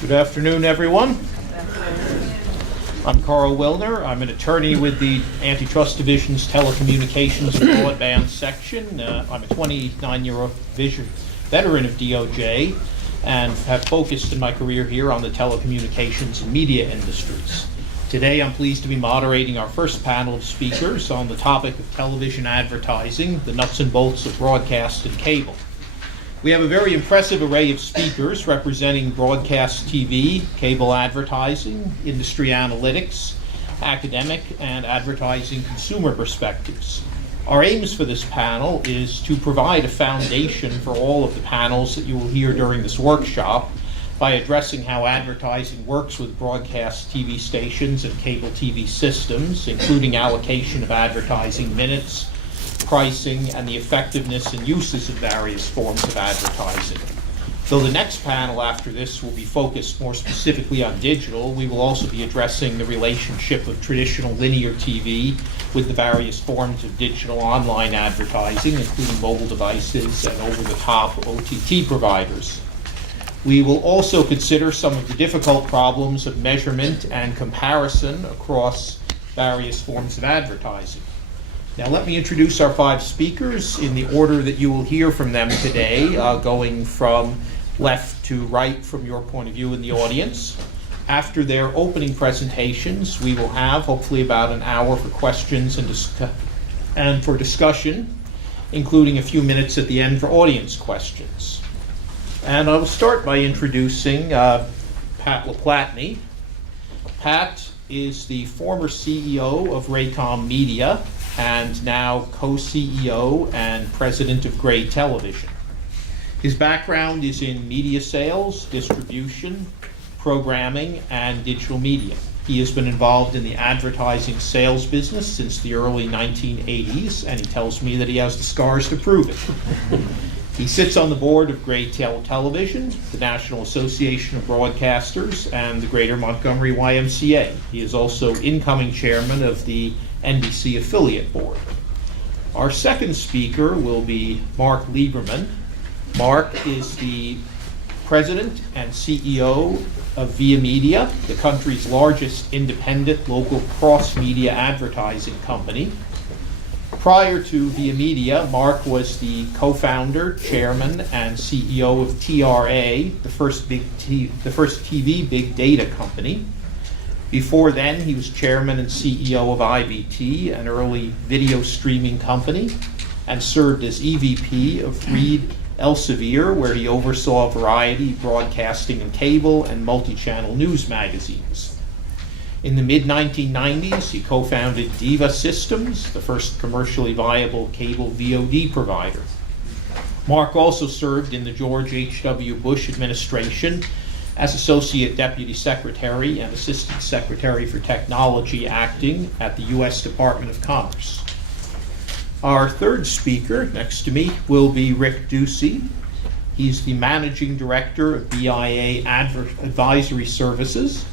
Good afternoon, everyone. I'm Carl Wilner. I'm an attorney with the Antitrust Division's Telecommunications and Broadband section. I'm a 29-year veteran of DOJ and have focused in my career here on the telecommunications and media industries. Today, I'm pleased to be moderating our first panel of speakers on the topic of television advertising, the nuts and bolts of broadcast and cable. We have a very impressive array of speakers representing broadcast TV, cable advertising, industry analytics, academic, and advertising consumer perspectives. Our aims for this panel is to provide a foundation for all of the panels that you will hear during this workshop by addressing how advertising works with broadcast TV stations and cable TV systems, including allocation of advertising minutes, pricing, and the effectiveness and uses of various forms of advertising. Though the next panel after this will be focused more specifically on digital, we will also be addressing the relationship of traditional linear TV with the various forms of digital online advertising, including mobile devices and over-the-top OTT providers. We will also consider some of the difficult problems of measurement and comparison across various forms of advertising. Now let me introduce our five speakers in the order that you will hear from them today, going from left to right from your point of view in the audience. After their opening presentations, we will have hopefully about an hour for questions and for discussion, including a few minutes at the end for audience questions. And I will start by introducing Pat LaPlatney. Pat is the former CEO of Raycom Media and now co-CEO and president of Gray Television. His background is in media sales, distribution, programming, and digital media. He has been involved in the advertising sales business since the early 1980s, and he tells me that he has the scars to prove it. He sits on the board of Gray Television, the National Association of Broadcasters, and the Greater Montgomery YMCA. He is also incoming chairman of the NBC Affiliate Board. Our second speaker will be Mark Lieberman. Mark is the president and CEO of Via Media, the country's largest independent local cross-media advertising company. Prior to Via Media, Mark was the co-founder, chairman, and CEO of TRA, the first TV big data company. Before then, he was chairman and CEO of IVT, an early video streaming company, and served as EVP of Reed Elsevier, where he oversaw variety, broadcasting and cable, and multi-channel news magazines. In the mid-1990s, he co-founded Diva Systems, the first commercially viable cable VOD provider. Mark also served in the George H.W. Bush administration as Associate Deputy Secretary and Assistant Secretary for Technology, acting at the U.S. Department of Commerce. Our third speaker next to me will be Rick Ducey. He's the Managing Director of BIA Advisory Services.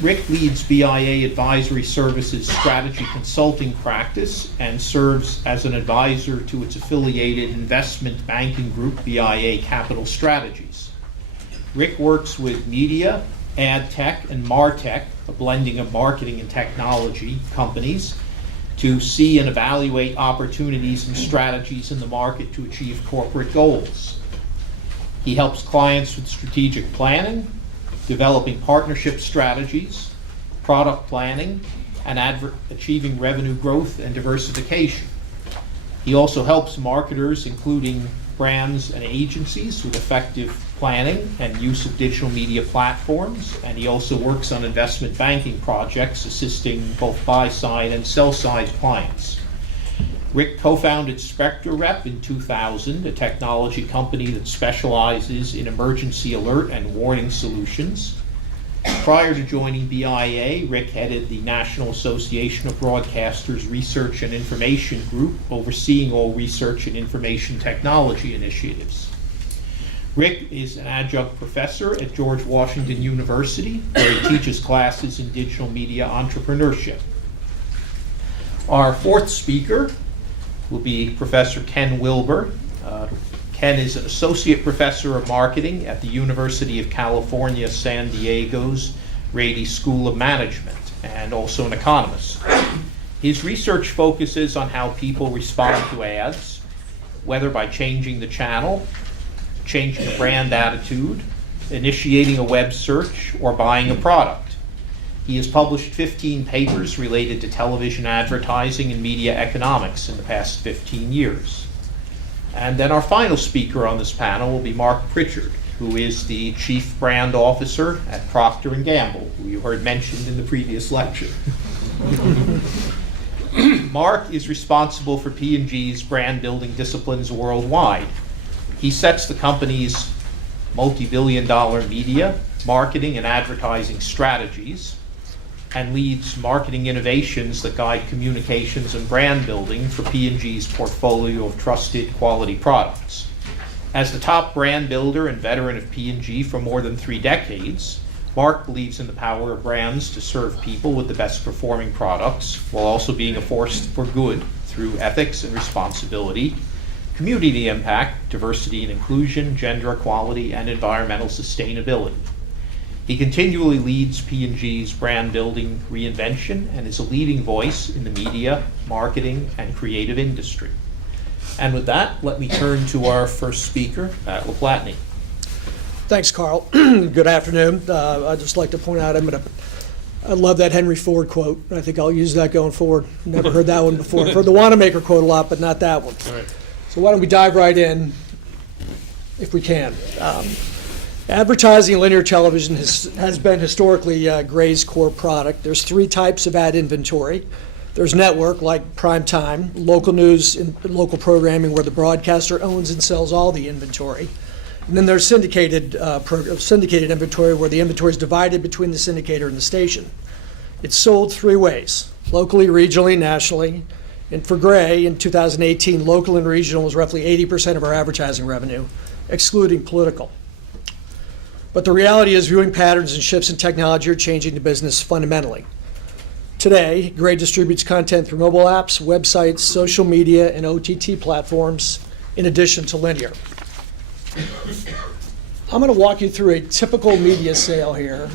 Rick leads BIA Advisory Services strategy consulting practice and serves as an advisor to its affiliated investment banking group, BIA Capital Strategies. Rick works with media, ad tech, and martech, a blending of marketing and technology companies, to see and evaluate opportunities and strategies in the market to achieve corporate goals. He helps clients with strategic planning, developing partnership strategies, product planning, and achieving revenue growth and diversification. He also helps marketers, including brands and agencies, with effective planning and use of digital media platforms, and he also works on investment banking projects, assisting both buy-side and sell-side clients. Rick co-founded SpectraRep in 2000, a technology company that specializes in emergency alert and warning solutions. Prior to joining BIA, Rick headed the National Association of Broadcasters Research and Information Group, overseeing all research and information technology initiatives. Rick is an adjunct professor at George Washington University, where he teaches classes in digital media entrepreneurship. Our fourth speaker will be Professor Ken Wilber. Ken is an associate professor of marketing at the University of California, San Diego's Rady School of Management, and also an economist. His research focuses on how people respond to ads, whether by changing the channel, changing the brand attitude, initiating a web search, or buying a product. He has published 15 papers related to television advertising and media economics in the past 15 years. And then our final speaker on this panel will be Mark Pritchard, who is the Chief Brand Officer at Procter & Gamble, who you heard mentioned in the previous lecture. Mark is responsible for P&G's brand building disciplines worldwide. He sets the company's multi-billion-dollar media, marketing, and advertising strategies, and leads marketing innovations that guide communications and brand building for P&G's portfolio of trusted quality products. As the top brand builder and veteran of P&G for more than 3 decades, Mark believes in the power of brands to serve people with the best performing products while also being a force for good through ethics and responsibility, community impact, diversity and inclusion, gender equality, and environmental sustainability. He continually leads P&G's brand building reinvention and is a leading voice in the media, marketing, and creative industry. And with that, let me turn to our first speaker, Matt LaPlatney. Thanks, Carl. Good afternoon. I'd just like to point out I love that Henry Ford quote. I think I'll use that going forward. Never heard that one before. I've heard the Wanamaker quote a lot, but not that one. All right. So why don't we dive right in, if we can. Advertising in linear television has been historically Gray's core product. There's 3 types of ad inventory. There's network, like prime time, local news and local programming where the broadcaster owns and sells all the inventory. And then there's syndicated inventory where the inventory is divided between the syndicator and the station. It's sold 3 ways: locally, regionally, nationally. And for Gray, in 2018, local and regional was roughly 80% of our advertising revenue, excluding political. But the reality is viewing patterns and shifts in technology are changing the business fundamentally. Today, Gray distributes content through mobile apps, websites, social media, and OTT platforms, in addition to linear. I'm going to walk you through a typical media sale here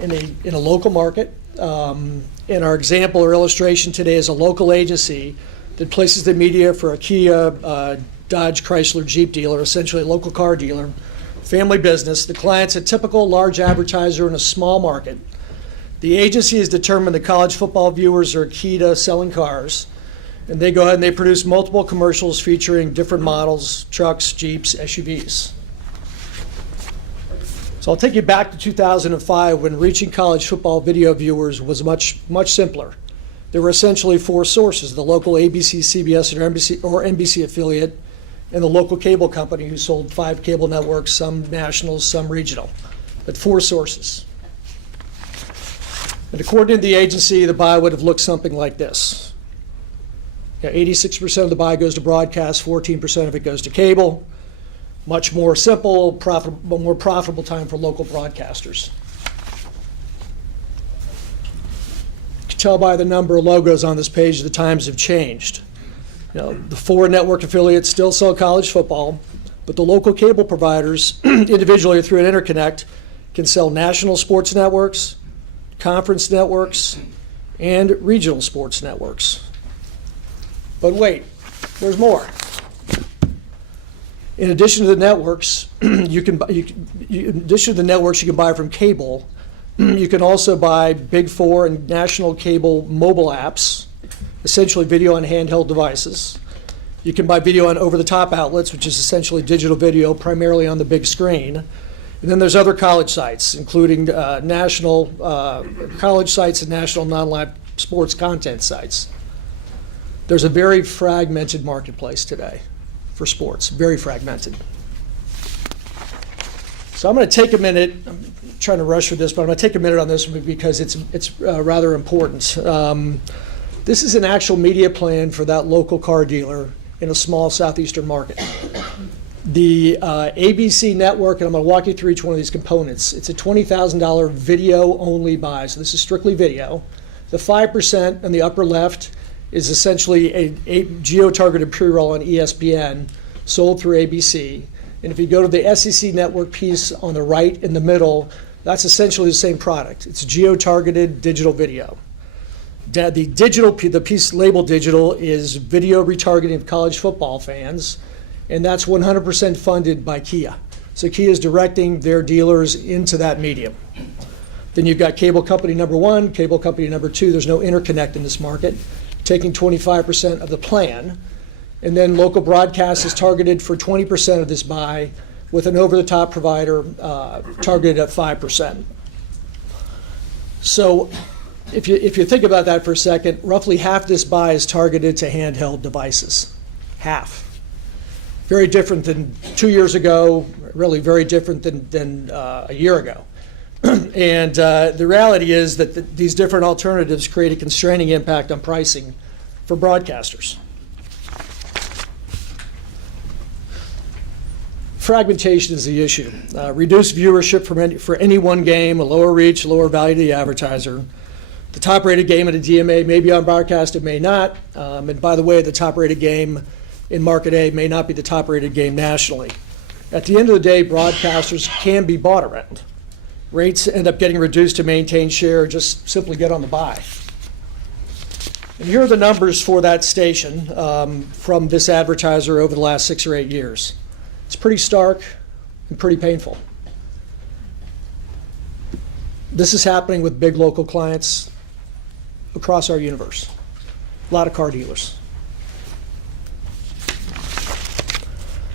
in a local market. And our example or illustration today is a local agency that places the media for a Kia, Dodge, Chrysler, Jeep dealer, essentially a local car dealer, family business. The client's a typical large advertiser in a small market. The agency has determined that college football viewers are key to selling cars, and they go ahead and they produce multiple commercials featuring different models, trucks, Jeeps, SUVs. So I'll take you back to 2005 when reaching college football video viewers was much simpler. There were essentially 4 sources: the local ABC, CBS, or NBC affiliate, and the local cable company who sold 5 cable networks, some national, some regional, but 4 sources. And according to the agency, the buy would have looked something like this. 86% of the buy goes to broadcast, 14% of it goes to cable. Much more simple, more profitable time for local broadcasters. You can tell by the number of logos on this page the times have changed. The 4 network affiliates still sell college football, but the local cable providers, individually or through an interconnect, can sell national sports networks, conference networks, and regional sports networks. But wait, there's more. In addition to the networks, you can buy from cable. You can also buy Big 4 and national cable mobile apps, essentially video on handheld devices. You can buy video on over-the-top outlets, which is essentially digital video, primarily on the big screen. And then there's other college sites, including national college sites and national non-live sports content sites. There's a very fragmented marketplace today for sports, very fragmented. So I'm going to take a minute. I'm trying to rush through this, but I'm going to take a minute on this one because it's rather important. This is an actual media plan for that local car dealer in a small southeastern market. The ABC network, and I'm going to walk you through each one of these components. It's a $20,000 video-only buy, so this is strictly video. The 5% on the upper left is essentially a geo-targeted pre-roll on ESPN sold through ABC. And if you go to the SEC network piece on the right in the middle, that's essentially the same product. It's geo-targeted digital video. The piece labeled digital is video retargeting of college football fans, and that's 100% funded by Kia. So Kia is directing their dealers into that medium. Then you've got cable company number 1, cable company number 2. There's no interconnect in this market, taking 25% of the plan. And then local broadcast is targeted for 20% of this buy, with an over-the-top provider targeted at 5%. So if you think about that for a second, roughly half this buy is targeted to handheld devices. Half. Very different than 2 years ago, really very different than a year ago. And the reality is that these different alternatives create a constraining impact on pricing for broadcasters. Fragmentation is the issue. Reduced viewership for any one game, a lower reach, lower value to the advertiser. The top-rated game in a DMA may be on broadcast, it may not. And by the way, the top-rated game in Market A may not be the top-rated game nationally. At the end of the day, broadcasters can be bought around. Rates end up getting reduced to maintain share, just simply get on the buy. And here are the numbers for that station from this advertiser over the last 6 or 8 years. It's pretty stark and pretty painful. This is happening with big local clients across our universe. A lot of car dealers.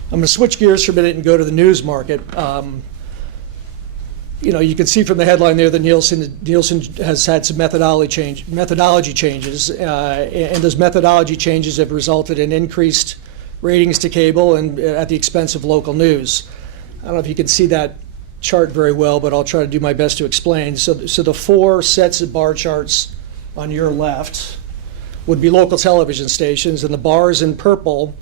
I'm going to switch gears for a minute and go to the news market. You can see from the headline there that Nielsen has had some methodology changes, and those methodology changes have resulted in increased ratings to cable and at the expense of local news. I don't know if you can see that chart very well, but I'll try to do my best to explain. So the 4 sets of bar charts on your left would be local television stations, and the bars in purple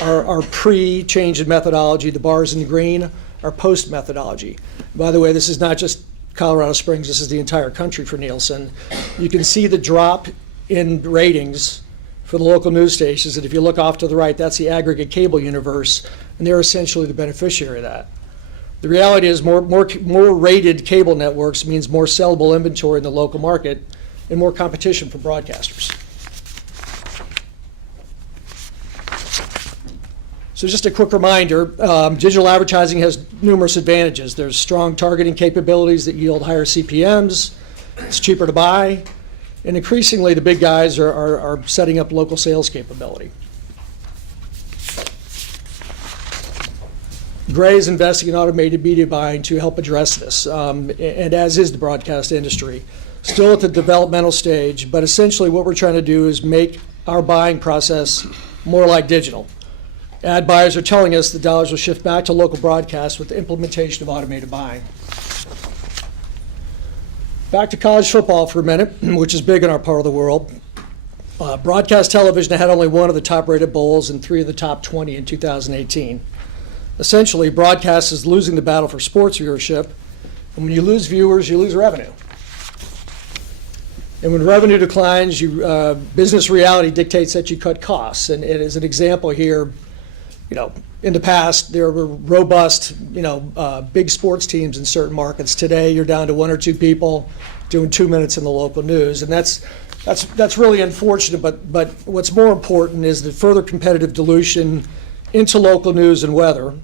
are pre-change in methodology. The bars in green are post-methodology. By the way, this is not just Colorado Springs, this is the entire country for Nielsen. You can see the drop in ratings for the local news stations, and if you look off to the right, that's the aggregate cable universe, and they're essentially the beneficiary of that. The reality is more rated cable networks means more sellable inventory in the local market and more competition for broadcasters. So just a quick reminder, digital advertising has numerous advantages. There's strong targeting capabilities that yield higher CPMs, it's cheaper to buy, and increasingly the big guys are setting up local sales capability. Gray is investing in automated media buying to help address this, and as is the broadcast industry. Still at the developmental stage, but essentially what we're trying to do is make our buying process more like digital. Ad buyers are telling us the dollars will shift back to local broadcast with the implementation of automated buying. Back to college football for a minute, which is big in our part of the world. Broadcast television had only 1 of the top-rated bowls and 3 of the top 20 in 2018. Essentially, broadcast is losing the battle for sports viewership, and when you lose viewers, you lose revenue. And when revenue declines, business reality dictates that you cut costs. And as an example here, in the past, there were robust, big sports teams in certain markets. Today, you're down to 1 or 2 people doing 2 minutes in the local news, and that's really unfortunate. But what's more important is that further competitive dilution into local news and weather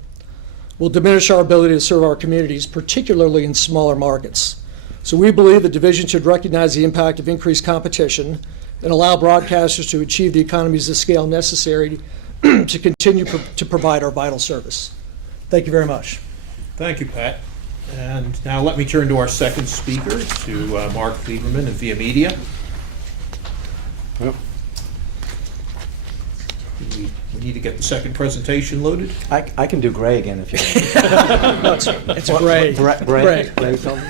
will diminish our ability to serve our communities, particularly in smaller markets. So we believe the division should recognize the impact of increased competition and allow broadcasters to achieve the economies of scale necessary to continue to provide our vital service. Thank you very much. Thank you, Pat. And now let me turn to our second speaker, to Mark Lieberman of Via Media. Well, We need to get the second presentation loaded. I can do Gray again if you want. No, it's Gray. Gray film?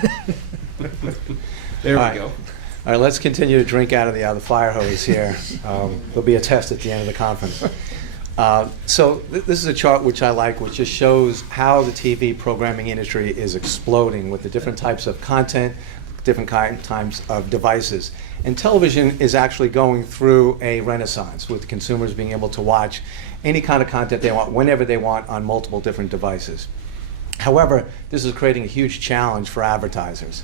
There All we right. go. All right, let's continue to drink out of the fire hose here. There'll be a test at the end of the conference. This is a chart which I like, which just shows how the TV programming industry is exploding with the different types of content, different types of devices. And television is actually going through a renaissance with consumers being able to watch any kind of content they want, whenever they want, on multiple different devices. However, this is creating a huge challenge for advertisers.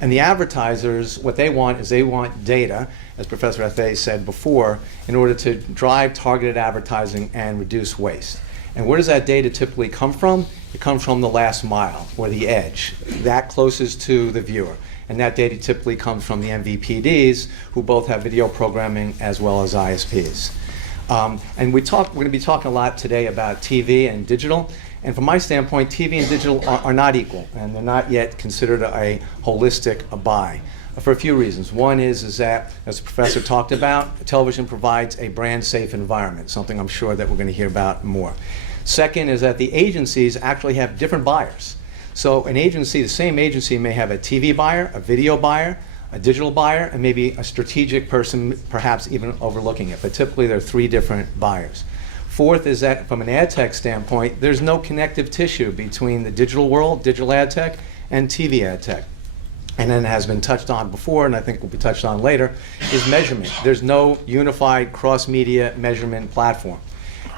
And the advertisers, what they want is they want data, as Professor Athay said before, in order to drive targeted advertising and reduce waste. And where does that data typically come from? It comes from the last mile, or the edge, that closest to the viewer. And that data typically comes from the MVPDs, who both have video programming as well as ISPs. And we're going to be talking a lot today about TV and digital. And from my standpoint, TV and digital are not equal, and they're not yet considered a holistic buy for a few reasons. One is that, as the professor talked about, television provides a brand-safe environment, something I'm sure that we're going to hear about more. Second is that the agencies actually have different buyers. So an agency, the same agency, may have a TV buyer, a video buyer, a digital buyer, and maybe a strategic person perhaps even overlooking it. But typically there are 3 different buyers. Fourth is that from an ad tech standpoint, there's no connective tissue between the digital world, digital ad tech, and TV ad tech. And then, has been touched on before, and I think will be touched on later, is measurement. There's no unified cross-media measurement platform.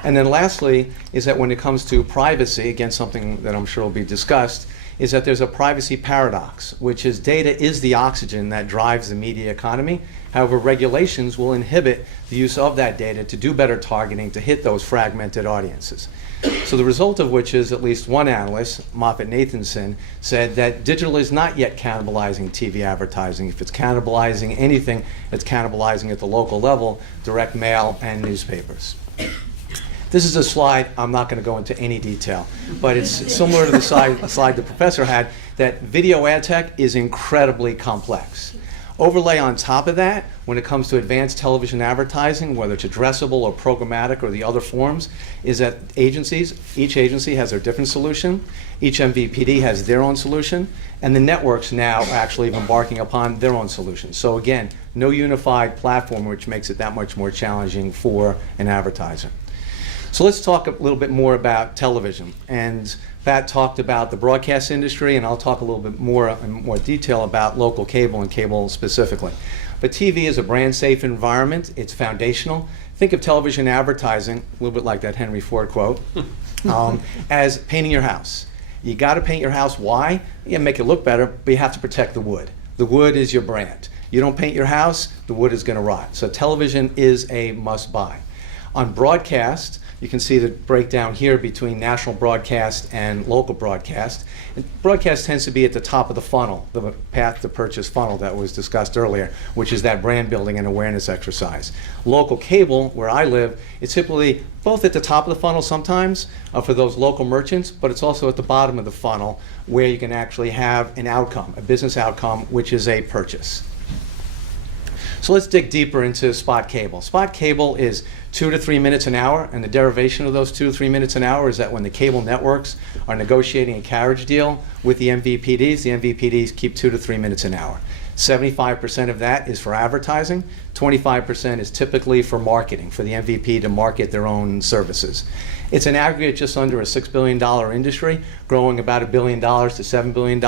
And then lastly is that when it comes to privacy, again something that I'm sure will be discussed, is that there's a privacy paradox, which is data is the oxygen that drives the media economy. However, regulations will inhibit the use of that data to do better targeting to hit those fragmented audiences. So the result of which is at least one analyst, Moffett-Nathanson, said that digital is not yet cannibalizing TV advertising. If it's cannibalizing anything, it's cannibalizing at the local level, direct mail and newspapers. This is a slide, I'm not going to go into any detail, but it's similar to the slide the professor had, that video ad tech is incredibly complex. Overlay on top of that, when it comes to advanced television advertising, whether it's addressable or programmatic or the other forms, is that each agency has their different solution, each MVPD has their own solution, and the networks now are actually embarking upon their own solution. So again, no unified platform, which makes it that much more challenging for an advertiser. So let's talk a little bit more about television. And Pat talked about the broadcast industry, and I'll talk a little bit more in more detail about local cable and cable specifically. But TV is a brand-safe environment. It's foundational. Think of television advertising, a little bit like that Henry Ford quote, as painting your house. You got to paint your house. Why? You make it look better, but you have to protect the wood. The wood is your brand. You don't paint your house, the wood is going to rot. So television is a must-buy. On broadcast, you can see the breakdown here between national broadcast and local broadcast. And broadcast tends to be at the top of the funnel, the path to purchase funnel that was discussed earlier, which is that brand building and awareness exercise. Local cable, where I live, it's typically both at the top of the funnel sometimes for those local merchants, but it's also at the bottom of the funnel where you can actually have an outcome, a business outcome, which is a purchase. So let's dig deeper into spot cable. Spot cable is 2 to 3 minutes an hour, and the derivation of those 2 to 3 minutes an hour is that when the cable networks are negotiating a carriage deal with the MVPDs keep 2 to 3 minutes an hour. 75% of that is for advertising, 25% is typically for marketing, for the MVP to market their own services. It's an aggregate just under a $6 billion industry, growing about $1 billion to $7 billion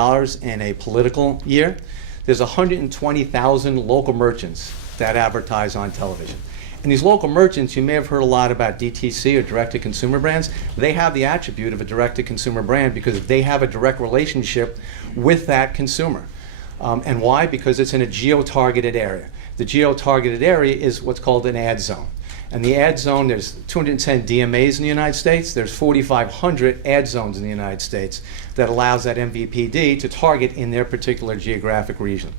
in a political year. There's 120,000 local merchants that advertise on television. And these local merchants, you may have heard a lot about DTC or direct-to-consumer brands. They have the attribute of a direct-to-consumer brand because they have a direct relationship with that consumer. And why? Because it's in a geo-targeted area. The geo-targeted area is what's called an ad zone. And the ad zone, there's 210 DMAs in the United States. There's 4,500 ad zones in the United States that allows that MVPD to target in their particular geographic region.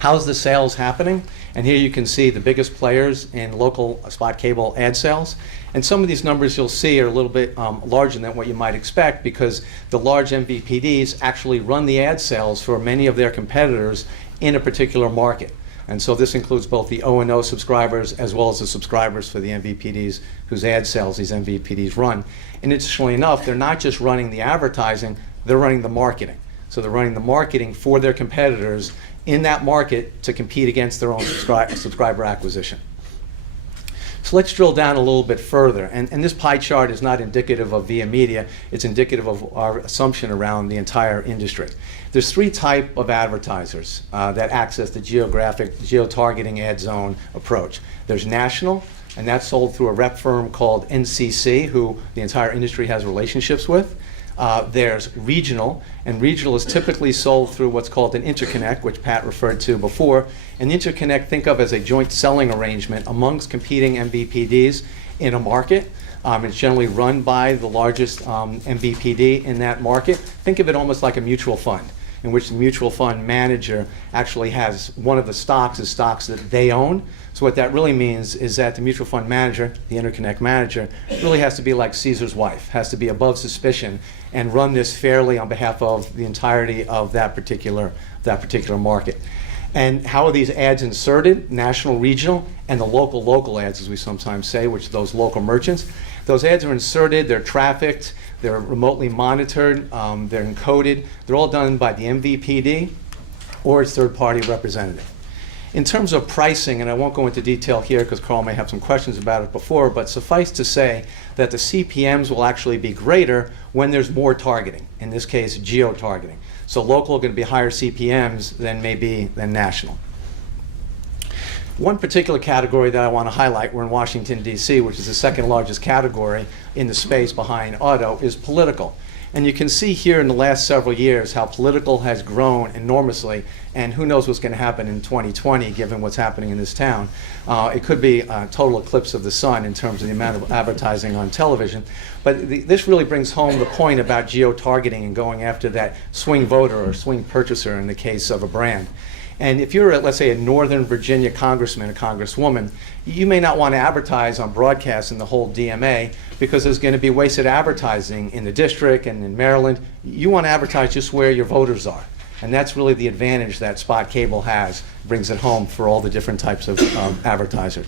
How's the sales happening? And here you can see the biggest players in local spot cable ad sales. And some of these numbers you'll see are a little bit larger than what you might expect because the large MVPDs actually run the ad sales for many of their competitors in a particular market. And so this includes both the O&O subscribers as well as the subscribers for the MVPDs whose ad sales these MVPDs run. And interestingly enough, they're not just running the advertising, they're running the marketing. So they're running the marketing for their competitors in that market to compete against their own subscriber acquisition. So let's drill down a little bit further. And this pie chart is not indicative of Via Media. It's indicative of our assumption around the entire industry. There's three types of advertisers that access the geo-targeting ad zone approach. There's national, and that's sold through a rep firm called NCC, who the entire industry has relationships with. There's regional, and regional is typically sold through what's called an interconnect, which Pat referred to before. An interconnect, think of as a joint selling arrangement amongst competing MVPDs in a market. It's generally run by the largest MVPD in that market. Think of it almost like a mutual fund, in which the mutual fund manager actually has one of the stocks as stocks that they own. So what that really means is that the mutual fund manager, the interconnect manager, really has to be like Caesar's wife, has to be above suspicion and run this fairly on behalf of the entirety of that particular market. And how are these ads inserted? National, regional, and the local ads, as we sometimes say, which are those local merchants. Those ads are inserted, they're trafficked, they're remotely monitored, they're encoded. They're all done by the MVPD or its third-party representative. In terms of pricing, and I won't go into detail here because Carl may have some questions about it before, but suffice to say that the CPMs will actually be greater when there's more targeting, in this case, geo-targeting. So local are going to be higher CPMs than national. One particular category that I want to highlight, we're in Washington, D.C., which is the second largest category in the space behind auto, is political. And you can see here in the last several years how political has grown enormously, and who knows what's going to happen in 2020 given what's happening in this town. It could be a total eclipse of the sun in terms of the amount of advertising on television. But this really brings home the point about geo-targeting and going after that swing voter or swing purchaser in the case of a brand. And if you're, let's say, a Northern Virginia congressman or congresswoman, you may not want to advertise on broadcast in the whole DMA because there's going to be wasted advertising in the district and in Maryland. You want to advertise just where your voters are. And that's really the advantage that spot cable has, brings it home for all the different types of advertisers.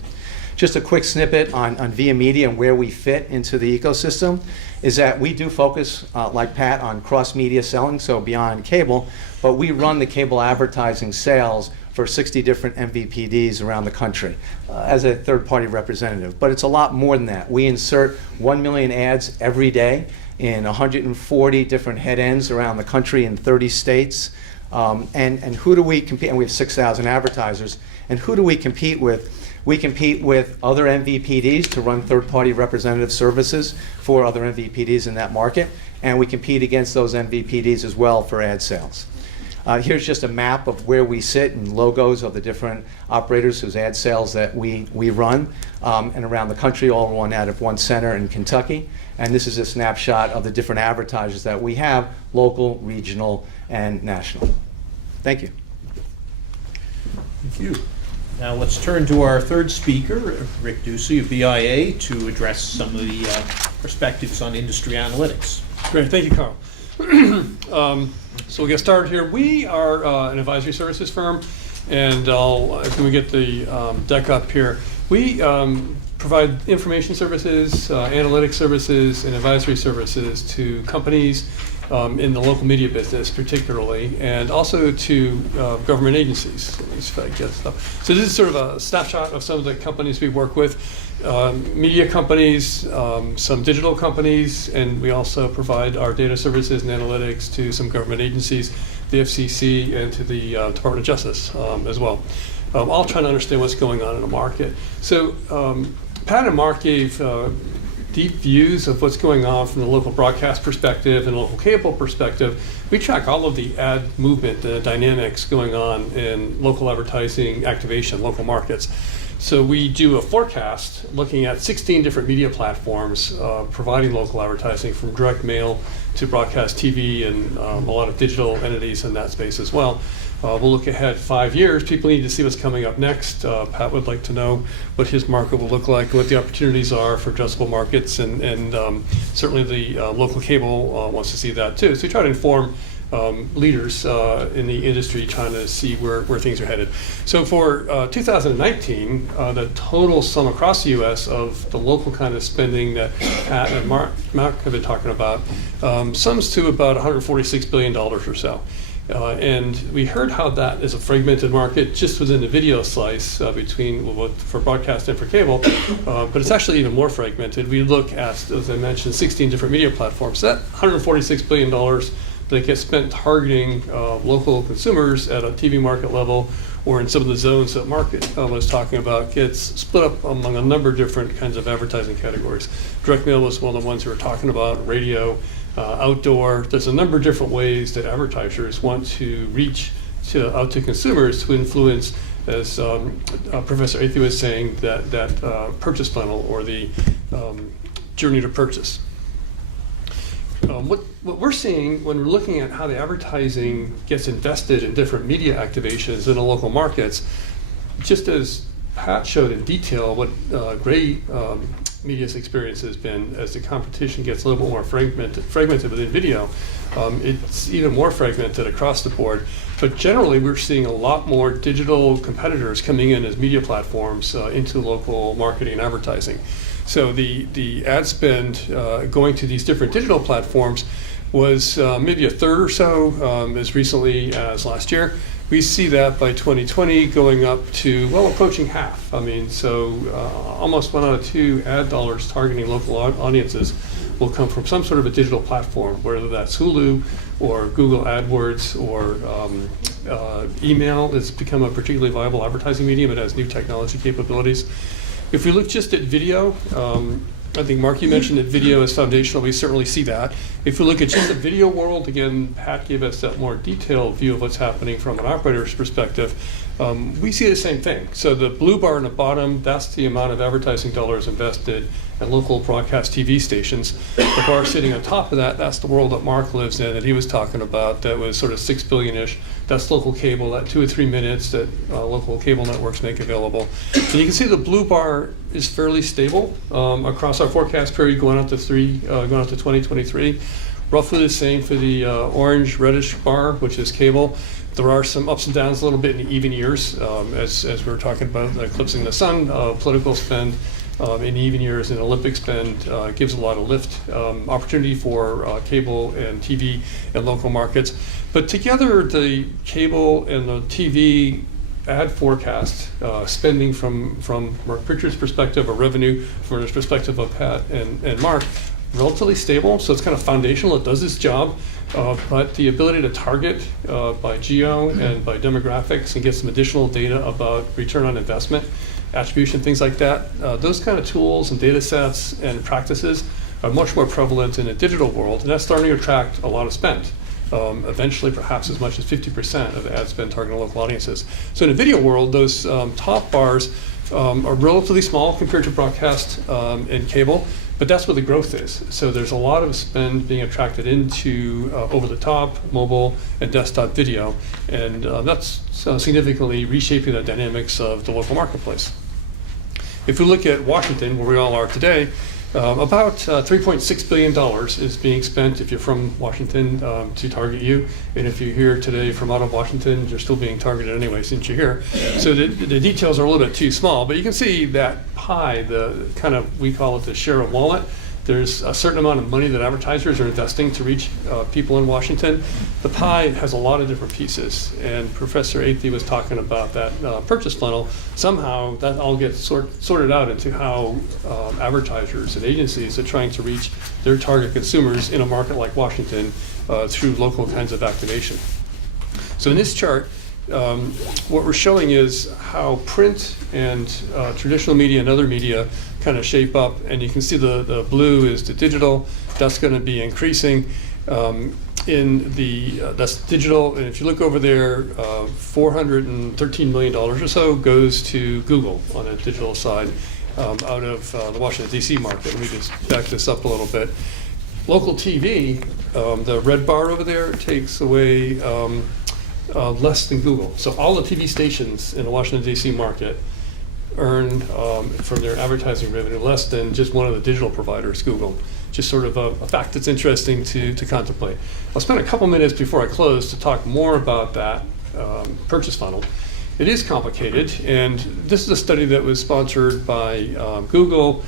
Just a quick snippet on Via Media and where we fit into the ecosystem is that we do focus, like Pat, on cross-media selling, so beyond cable, but we run the cable advertising sales for 60 different MVPDs around the country as a third-party representative. But it's a lot more than that. We insert 1 million ads every day in 140 different head ends around the country in 30 states. And who do we compete? And we have 6,000 advertisers. And who do we compete with? We compete with other MVPDs to run third-party representative services for other MVPDs in that market, and we compete against those MVPDs as well for ad sales. Here's just a map of where we sit and logos of the different operators whose ad sales that we run, and around the country, all run out of one center in Kentucky. And this is a snapshot of the different advertisers that we have, local, regional, and national. Thank you. Thank you. Now let's turn to our third speaker, Rick Ducey of BIA, to address some of the perspectives on industry analytics. Great, thank you, Carl. So we'll get started here. We are an advisory services firm, and can we get the deck up here? We provide information services, analytics services, and advisory services to companies in the local media business particularly, and also to government agencies. Let me see if I get stuff. So this is sort of a snapshot of some of the companies we work with. Media companies, some digital companies, and we also provide our data services and analytics to some government agencies, the FCC, and to the Department of Justice as well. All trying to understand what's going on in the market. So Pat and Mark gave deep views of what's going on from the local broadcast perspective and local cable perspective. We track all of the ad movement, the dynamics going on in local advertising activation, local markets. So we do a forecast looking at 16 different media platforms providing local advertising, from direct mail to broadcast TV and a lot of digital entities in that space as well. We'll look ahead 5 years. People need to see what's coming up next. Pat would like to know what his market will look like, what the opportunities are for addressable markets, and certainly the local cable wants to see that too. So we try to inform leaders in the industry trying to see where things are headed. So for 2019, the total sum across the U.S. of the local kind of spending that Pat and Mark have been talking about sums to about $146 billion or so. And we heard how that is a fragmented market just within the video slice for broadcast and for cable, but it's actually even more fragmented. We look at, as I mentioned, 16 different media platforms. That $146 billion that gets spent targeting local consumers at a TV market level or in some of the zones that Mark was talking about gets split up among a number of different kinds of advertising categories. Direct mail was one of the ones we were talking about, radio, outdoor. There's a number of different ways that advertisers want to reach out to consumers to influence, as Professor Athey was saying, that purchase funnel or the journey to purchase. What we're seeing when we're looking at how the advertising gets invested in different media activations in the local markets, just as Pat showed in detail what great media's experience has been as the competition gets a little bit more fragmented within video. It's even more fragmented across the board. But generally, we're seeing a lot more digital competitors coming in as media platforms into local marketing and advertising. So the ad spend going to these different digital platforms was maybe a third or so as recently as last year. We see that by 2020 going up to, well, approaching half. I mean, so almost 1 out of 2 ad dollars targeting local audiences will come from some sort of a digital platform, whether that's Hulu or Google AdWords or email has become a particularly viable advertising medium. It has new technology capabilities. If we look just at video, I think, Mark, you mentioned that video is foundational. We certainly see that. If we look at just the video world, again, Pat gave us that more detailed view of what's happening from an operator's perspective. We see the same thing. So the blue bar in the bottom, that's the amount of advertising dollars invested in local broadcast TV stations. The bar sitting on top of that, that's the world that Mark lives in that he was talking about. That was sort of $6 billion-ish. That's local cable, that 2 or 3 minutes that local cable networks make available. And you can see the blue bar is fairly stable across our forecast period going out to 2023. Roughly the same for the orange reddish bar, which is cable. There are some ups and downs a little bit in the even years, as we were talking about eclipsing the sun. Political spend in even years and Olympic spend gives a lot of lift, opportunity for cable and TV and local markets. But together, the cable and the TV ad forecast, spending from Mark Pritchard's perspective, or revenue from his perspective of Pat and Mark, relatively stable. So it's kind of foundational. It does its job. But the ability to target by geo and by demographics and get some additional data about return on investment, attribution, things like that, those kind of tools and data sets and practices are much more prevalent in the digital world, and that's starting to attract a lot of spend. Eventually, perhaps as much as 50% of ad spend targeting local audiences. So in the video world, those top bars are relatively small compared to broadcast and cable, but that's where the growth is. So there's a lot of spend being attracted into over-the-top, mobile, and desktop video, and that's significantly reshaping the dynamics of the local marketplace. If we look at Washington, where we all are today, about $3.6 billion is being spent, if you're from Washington, to target you. And if you're here today from out of Washington, you're still being targeted anyway since you're here. So the details are a little bit too small, but you can see that pie, the kind of, we call it the share of wallet. There's a certain amount of money that advertisers are investing to reach people in Washington. The pie has a lot of different pieces, and Professor Athey was talking about that purchase funnel. Somehow that all gets sorted out into how advertisers and agencies are trying to reach their target consumers in a market like Washington through local kinds of activation. So in this chart, what we're showing is how print and traditional media and other media kind of shape up, and you can see the blue is the digital. That's going to be increasing. That's digital, and if you look over there, $413 million or so goes to Google on the digital side out of the Washington, D.C. market. Let me just back this up a little bit. Local TV, the red bar over there, takes away less than Google. So all the TV stations in the Washington, D.C. market earn from their advertising revenue less than just one of the digital providers, Google. Just sort of a fact that's interesting to contemplate. I'll spend a couple minutes before I close to talk more about that purchase funnel. It is complicated, and this is a study that was sponsored by Google,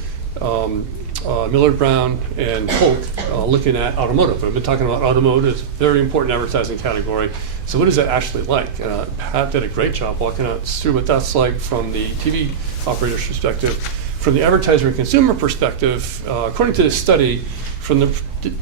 Millard Brown, and Polk looking at automotive. I've been talking about automotive, it's a very important advertising category. So what is that actually like? Pat did a great job walking us through what that's like from the TV operator's perspective. From the advertiser and consumer perspective, according to this study, from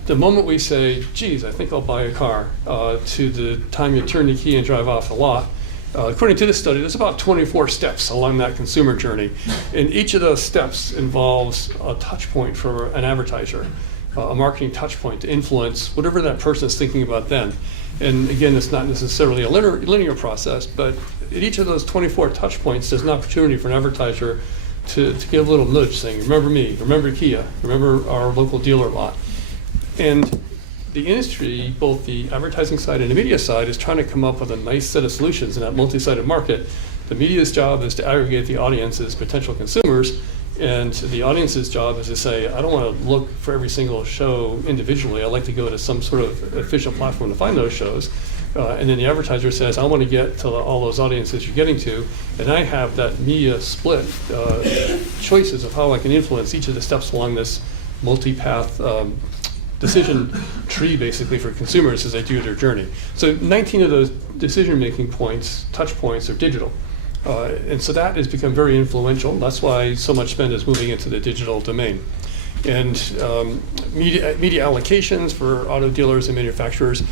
the moment we say, geez, I think I'll buy a car, to the time you turn the key and drive off the lot, according to this study, there's about 24 steps along that consumer journey. And each of those steps involves a touch point for an advertiser, a marketing touch point to influence whatever that person is thinking about then. And again, it's not necessarily a linear process, but at each of those 24 touch points, there's an opportunity for an advertiser to give a little nudge saying, remember me, remember Kia, remember our local dealer lot. And the industry, both the advertising side and the media side, is trying to come up with a nice set of solutions in that multi-sided market. The media's job is to aggregate the audience as potential consumers, and the audience's job is to say, I don't want to look for every single show individually. I like to go to some sort of efficient platform to find those shows. And then the advertiser says, I want to get to all those audiences you're getting to, and I have that media split choices of how I can influence each of the steps along this multi-path decision tree, basically, for consumers as they do their journey. So 19 of those decision-making points, touch points, are digital. And so that has become very influential. That's why so much spend is moving into the digital domain. And media allocations for auto dealers and manufacturers.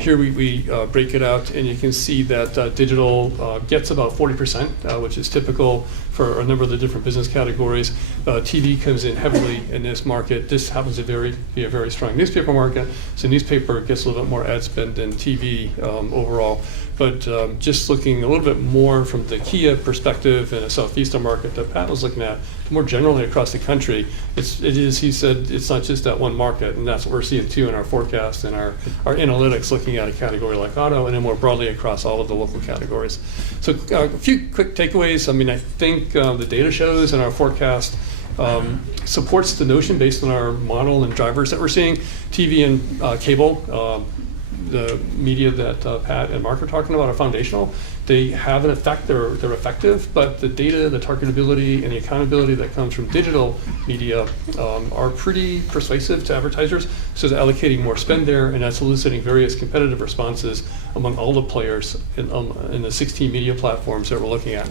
Here we break it out, and you can see that digital gets about 40%, which is typical for a number of the different business categories. TV comes in heavily in this market. This happens to be a very strong newspaper market, so newspaper gets a little bit more ad spend than TV overall. But just looking a little bit more from the Kia perspective in a southeastern market that Pat was looking at, more generally across the country, he said, it's not just that one market, and that's what we're seeing too in our forecast and our analytics looking at a category like auto, and then more broadly across all of the local categories. So a few quick takeaways. I mean, I think the data shows in our forecast supports the notion based on our model and drivers that we're seeing. TV and cable, the media that Pat and Mark are talking about, are foundational. They have an effect, they're effective, but the data, the targetability, and the accountability that comes from digital media are pretty persuasive to advertisers. So they're allocating more spend there, and that's eliciting various competitive responses among all the players in the 16 media platforms that we're looking at.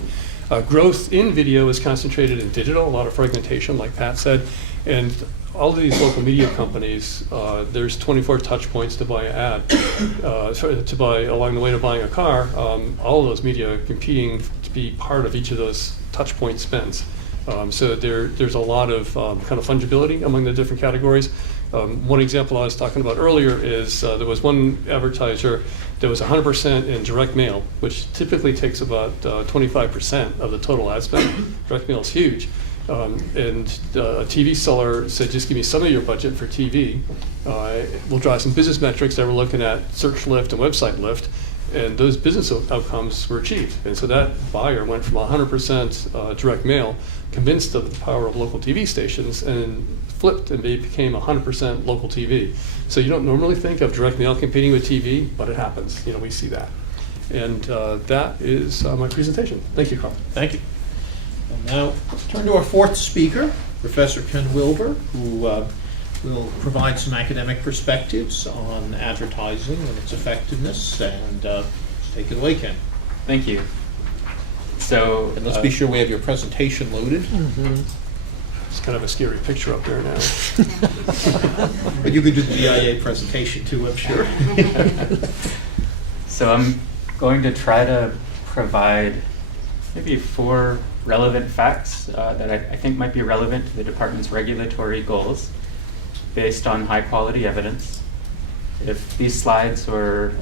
Growth in video is concentrated in digital, a lot of fragmentation, like Pat said, and all of these local media companies, there's 24 touch points to buy an ad, to buy along the way to buying a car. All of those media are competing to be part of each of those touch point spends. So there's a lot of kind of fungibility among the different categories. One example I was talking about earlier is there was one advertiser that was 100% in direct mail, which typically takes about 25% of the total ad spend. Direct mail is huge. And a TV seller said, just give me some of your budget for TV. We'll drive some business metrics that we're looking at, search lift and website lift, and those business outcomes were achieved. And so that buyer went from 100% direct mail, convinced of the power of local TV stations, and flipped and became 100% local TV. So you don't normally think of direct mail competing with TV, but it happens. You know, we see that. And that is my presentation. Thank you, Carl. Thank you. And now let's turn to our fourth speaker, Professor Ken Wilber, who will provide some academic perspectives on advertising and its effectiveness. And take it away, Ken. Thank you. So, and let's be sure we have your presentation loaded. Mm-hmm. It's kind of a scary picture up there now. But you could do the DIA presentation too, I'm sure. So I'm going to try to provide maybe 4 relevant facts that I think might be relevant to the department's regulatory goals based on high quality evidence. If these slides or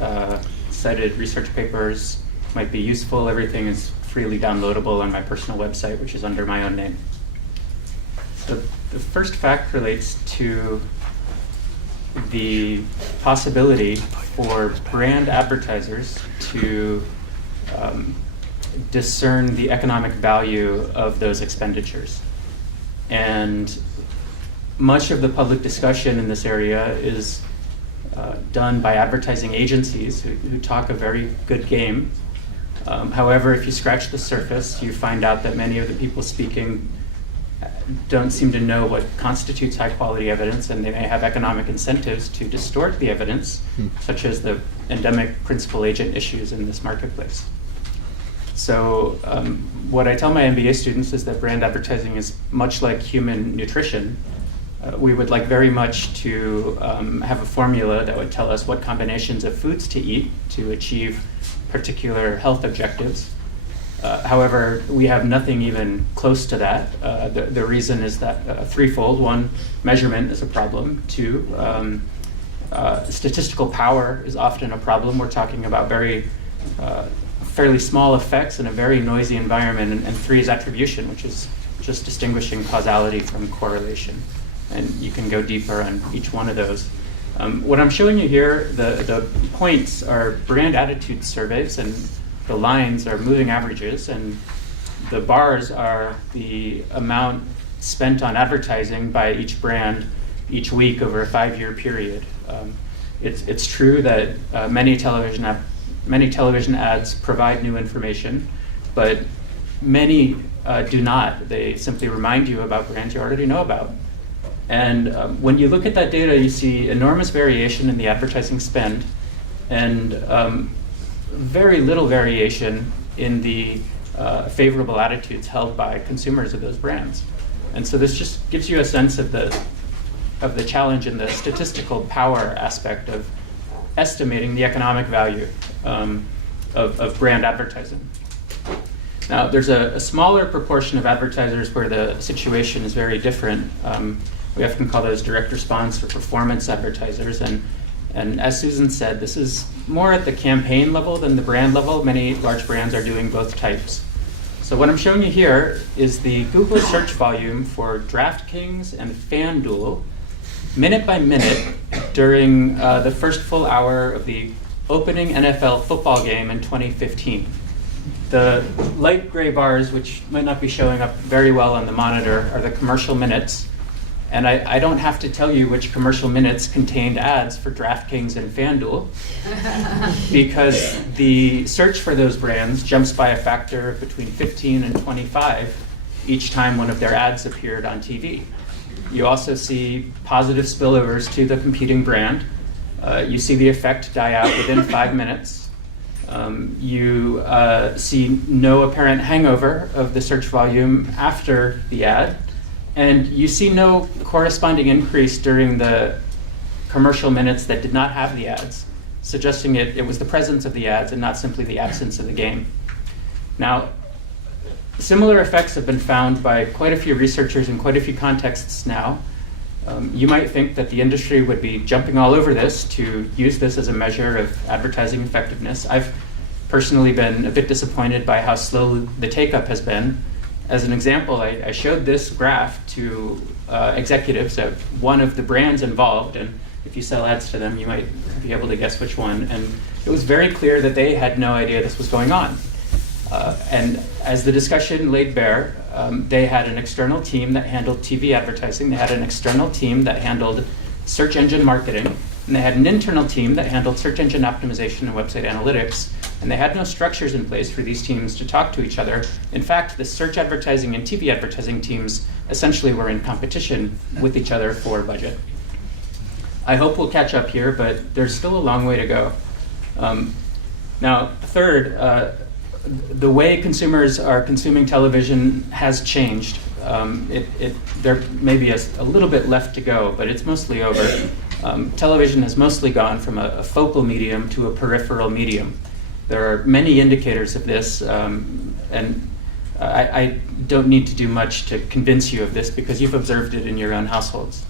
cited research papers might be useful, everything is freely downloadable on my personal website, which is under my own name. So the first fact relates to the possibility for brand advertisers to discern the economic value of those expenditures. And much of the public discussion in this area is done by advertising agencies who talk a very good game. However, if you scratch the surface, you find out that many of the people speaking don't seem to know what constitutes high quality evidence, and they may have economic incentives to distort the evidence, such as the endemic principal agent issues in this marketplace. So what I tell my MBA students is that brand advertising is much like human nutrition. We would like very much to have a formula that would tell us what combinations of foods to eat to achieve particular health objectives. However, we have nothing even close to that. The reason is that threefold. One, measurement is a problem. Two, statistical power is often a problem. We're talking about fairly small effects in a very noisy environment. And three is attribution, which is just distinguishing causality from correlation. And you can go deeper on each one of those. What I'm showing you here, the points are brand attitude surveys, and the lines are moving averages, and the bars are the amount spent on advertising by each brand each week over a 5-year period. It's true that many television ads provide new information, but many do not. They simply remind you about brands you already know about. And when you look at that data, you see enormous variation in the advertising spend, and very little variation in the favorable attitudes held by consumers of those brands. And so this just gives you a sense of the challenge in the statistical power aspect of estimating the economic value of brand advertising. Now, there's a smaller proportion of advertisers where the situation is very different. We often call those direct response or performance advertisers. And as Susan said, this is more at the campaign level than the brand level. Many large brands are doing both types. So what I'm showing you here is the Google search volume for DraftKings and FanDuel, minute by minute, during the first full hour of the opening NFL football game in 2015. The light gray bars, which might not be showing up very well on the monitor, are the commercial minutes. And I don't have to tell you which commercial minutes contained ads for DraftKings and FanDuel, because the search for those brands jumps by a factor of between 15 and 25 each time one of their ads appeared on TV. You also see positive spillovers to the competing brand. You see the effect die out within 5 minutes. You see no apparent hangover of the search volume after the ad. And you see no corresponding increase during the commercial minutes that did not have the ads, suggesting it was the presence of the ads and not simply the absence of the game. Now, similar effects have been found by quite a few researchers in quite a few contexts now. You might think that the industry would be jumping all over this to use this as a measure of advertising effectiveness. I've personally been a bit disappointed by how slow the take-up has been. As an example, I showed this graph to executives at one of the brands involved, and if you sell ads to them, you might be able to guess which one. And it was very clear that they had no idea this was going on. And as the discussion laid bare, they had an external team that handled TV advertising, they had an external team that handled search engine marketing, and they had an internal team that handled search engine optimization and website analytics. And they had no structures in place for these teams to talk to each other. In fact, the search advertising and TV advertising teams essentially were in competition with each other for budget. I hope we'll catch up here, but there's still a long way to go. Now, third, the way consumers are consuming television has changed. There may be a little bit left to go, but it's mostly over. Television has mostly gone from a focal medium to a peripheral medium. There are many indicators of this, and I don't need to do much to convince you of this because you've observed it in your own households.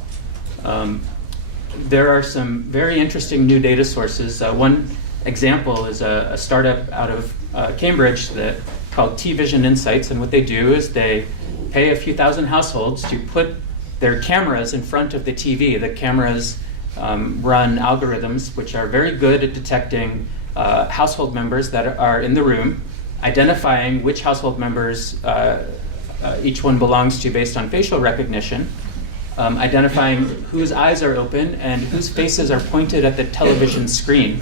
There are some very interesting new data sources. One example is a startup out of Cambridge called T-Vision Insights, and what they do is they pay a few thousand households to put their cameras in front of the TV. The cameras run algorithms which are very good at detecting household members that are in the room, identifying which household members each one belongs to based on facial recognition, identifying whose eyes are open and whose faces are pointed at the television screen.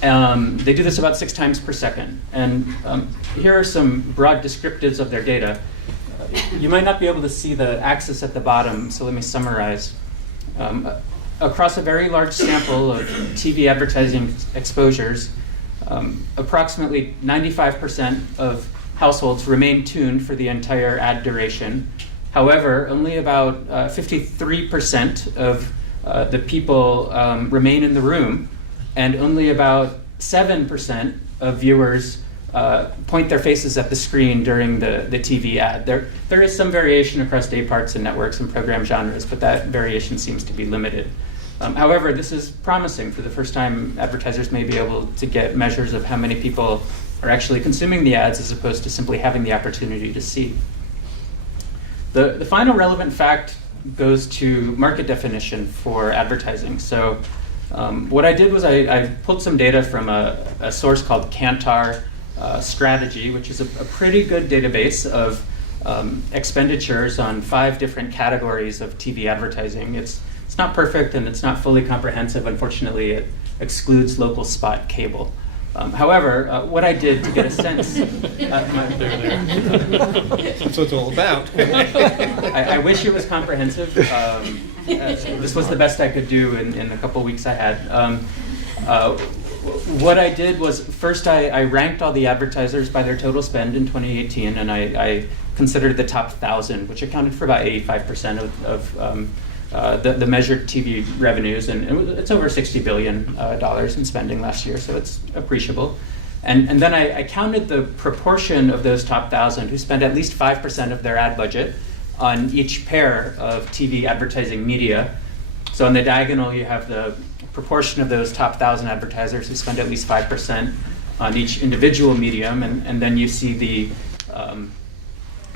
They do this about 6 times per second. And here are some broad descriptives of their data. you might not be able to see the axis at the bottom, so let me summarize. Across a very large sample of TV advertising exposures, approximately 95% of households remain tuned for the entire ad duration. However, only about 53% of the people remain in the room, and only about 7% of viewers point their faces at the screen during the TV ad. There is some variation across day parts and networks and program genres, but that variation seems to be limited. However, this is promising. For the first time, advertisers may be able to get measures of how many people are actually consuming the ads as opposed to simply having the opportunity to see. The final relevant fact goes to market definition for advertising. So what I did was I pulled some data from a source called Kantar Strategy, which is a pretty good database of expenditures on 5 different categories of TV advertising. It's not perfect and it's not fully comprehensive. Unfortunately, it excludes local spot cable. However, what I did to get a sense, That's what it's all about. I wish it was comprehensive. This was the best I could do in the couple weeks I had. What I did was, first I ranked all the advertisers by their total spend in 2018, and I considered the top 1,000, which accounted for about 85% of the measured TV revenues, and it's over $60 billion in spending last year, so it's appreciable. And then I counted the proportion of those top 1,000 who spend at least 5% of their ad budget on each pair of TV advertising media. So on the diagonal, you have the proportion of those top 1,000 advertisers who spend at least 5% on each individual medium, and then you see the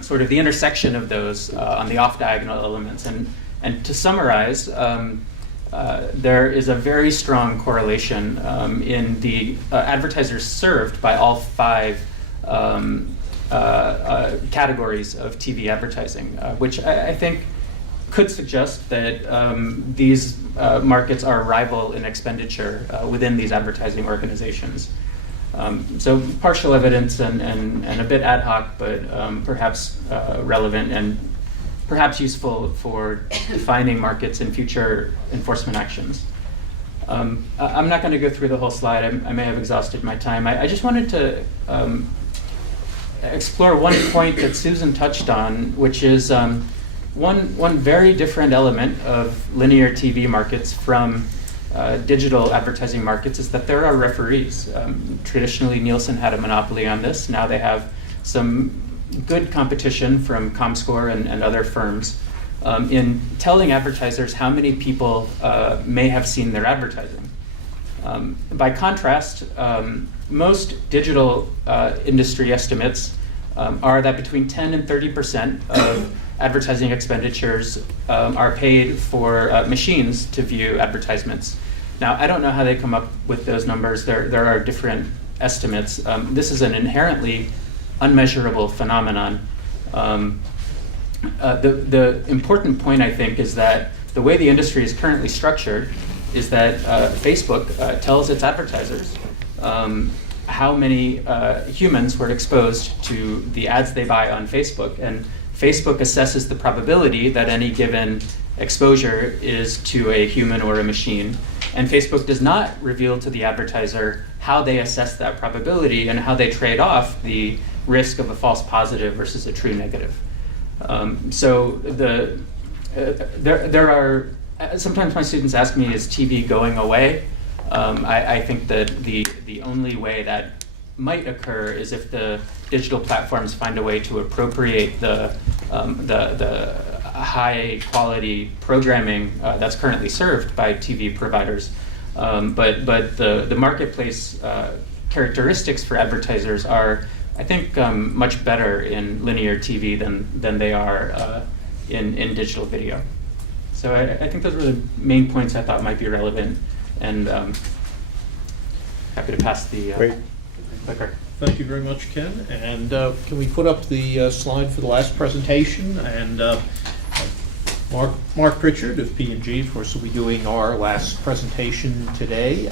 sort of the intersection of those on the off-diagonal elements. And to summarize, there is a very strong correlation in the advertisers served by all 5 categories of TV advertising, which I think could suggest that these markets are rival in expenditure within these advertising organizations. So partial evidence and a bit ad hoc, but perhaps relevant and perhaps useful for defining markets in future enforcement actions. I'm not going to go through the whole slide. I may have exhausted my time. I just wanted to explore one point that Susan touched on, which is one very different element of linear TV markets from digital advertising markets is that there are referees. Traditionally, Nielsen had a monopoly on this. Now they have some good competition from ComScore and other firms in telling advertisers how many people may have seen their advertising. By contrast, most digital industry estimates are that between 10 and 30% of advertising expenditures are paid for machines to view advertisements. Now, I don't know how they come up with those numbers. There are different estimates. This is an inherently unmeasurable phenomenon. The important point, I think, is that the way the industry is currently structured is that Facebook tells its advertisers how many humans were exposed to the ads they buy on Facebook, and Facebook assesses the probability that any given exposure is to a human or a machine, and Facebook does not reveal to the advertiser how they assess that probability and how they trade off the risk of a false positive versus a true negative. So there are, sometimes my students ask me, is TV going away? I think that the only way that might occur is if the digital platforms find a way to appropriate the high quality programming that's currently served by TV providers. But the marketplace characteristics for advertisers are, I think, much better in linear TV than they are in digital video. So I think those were the main points I thought might be relevant, and happy to pass the clicker. Thank you very much, Ken. And can we put up the slide for the last presentation? And Mark Pritchard of P&G, of course, will be doing our last presentation today.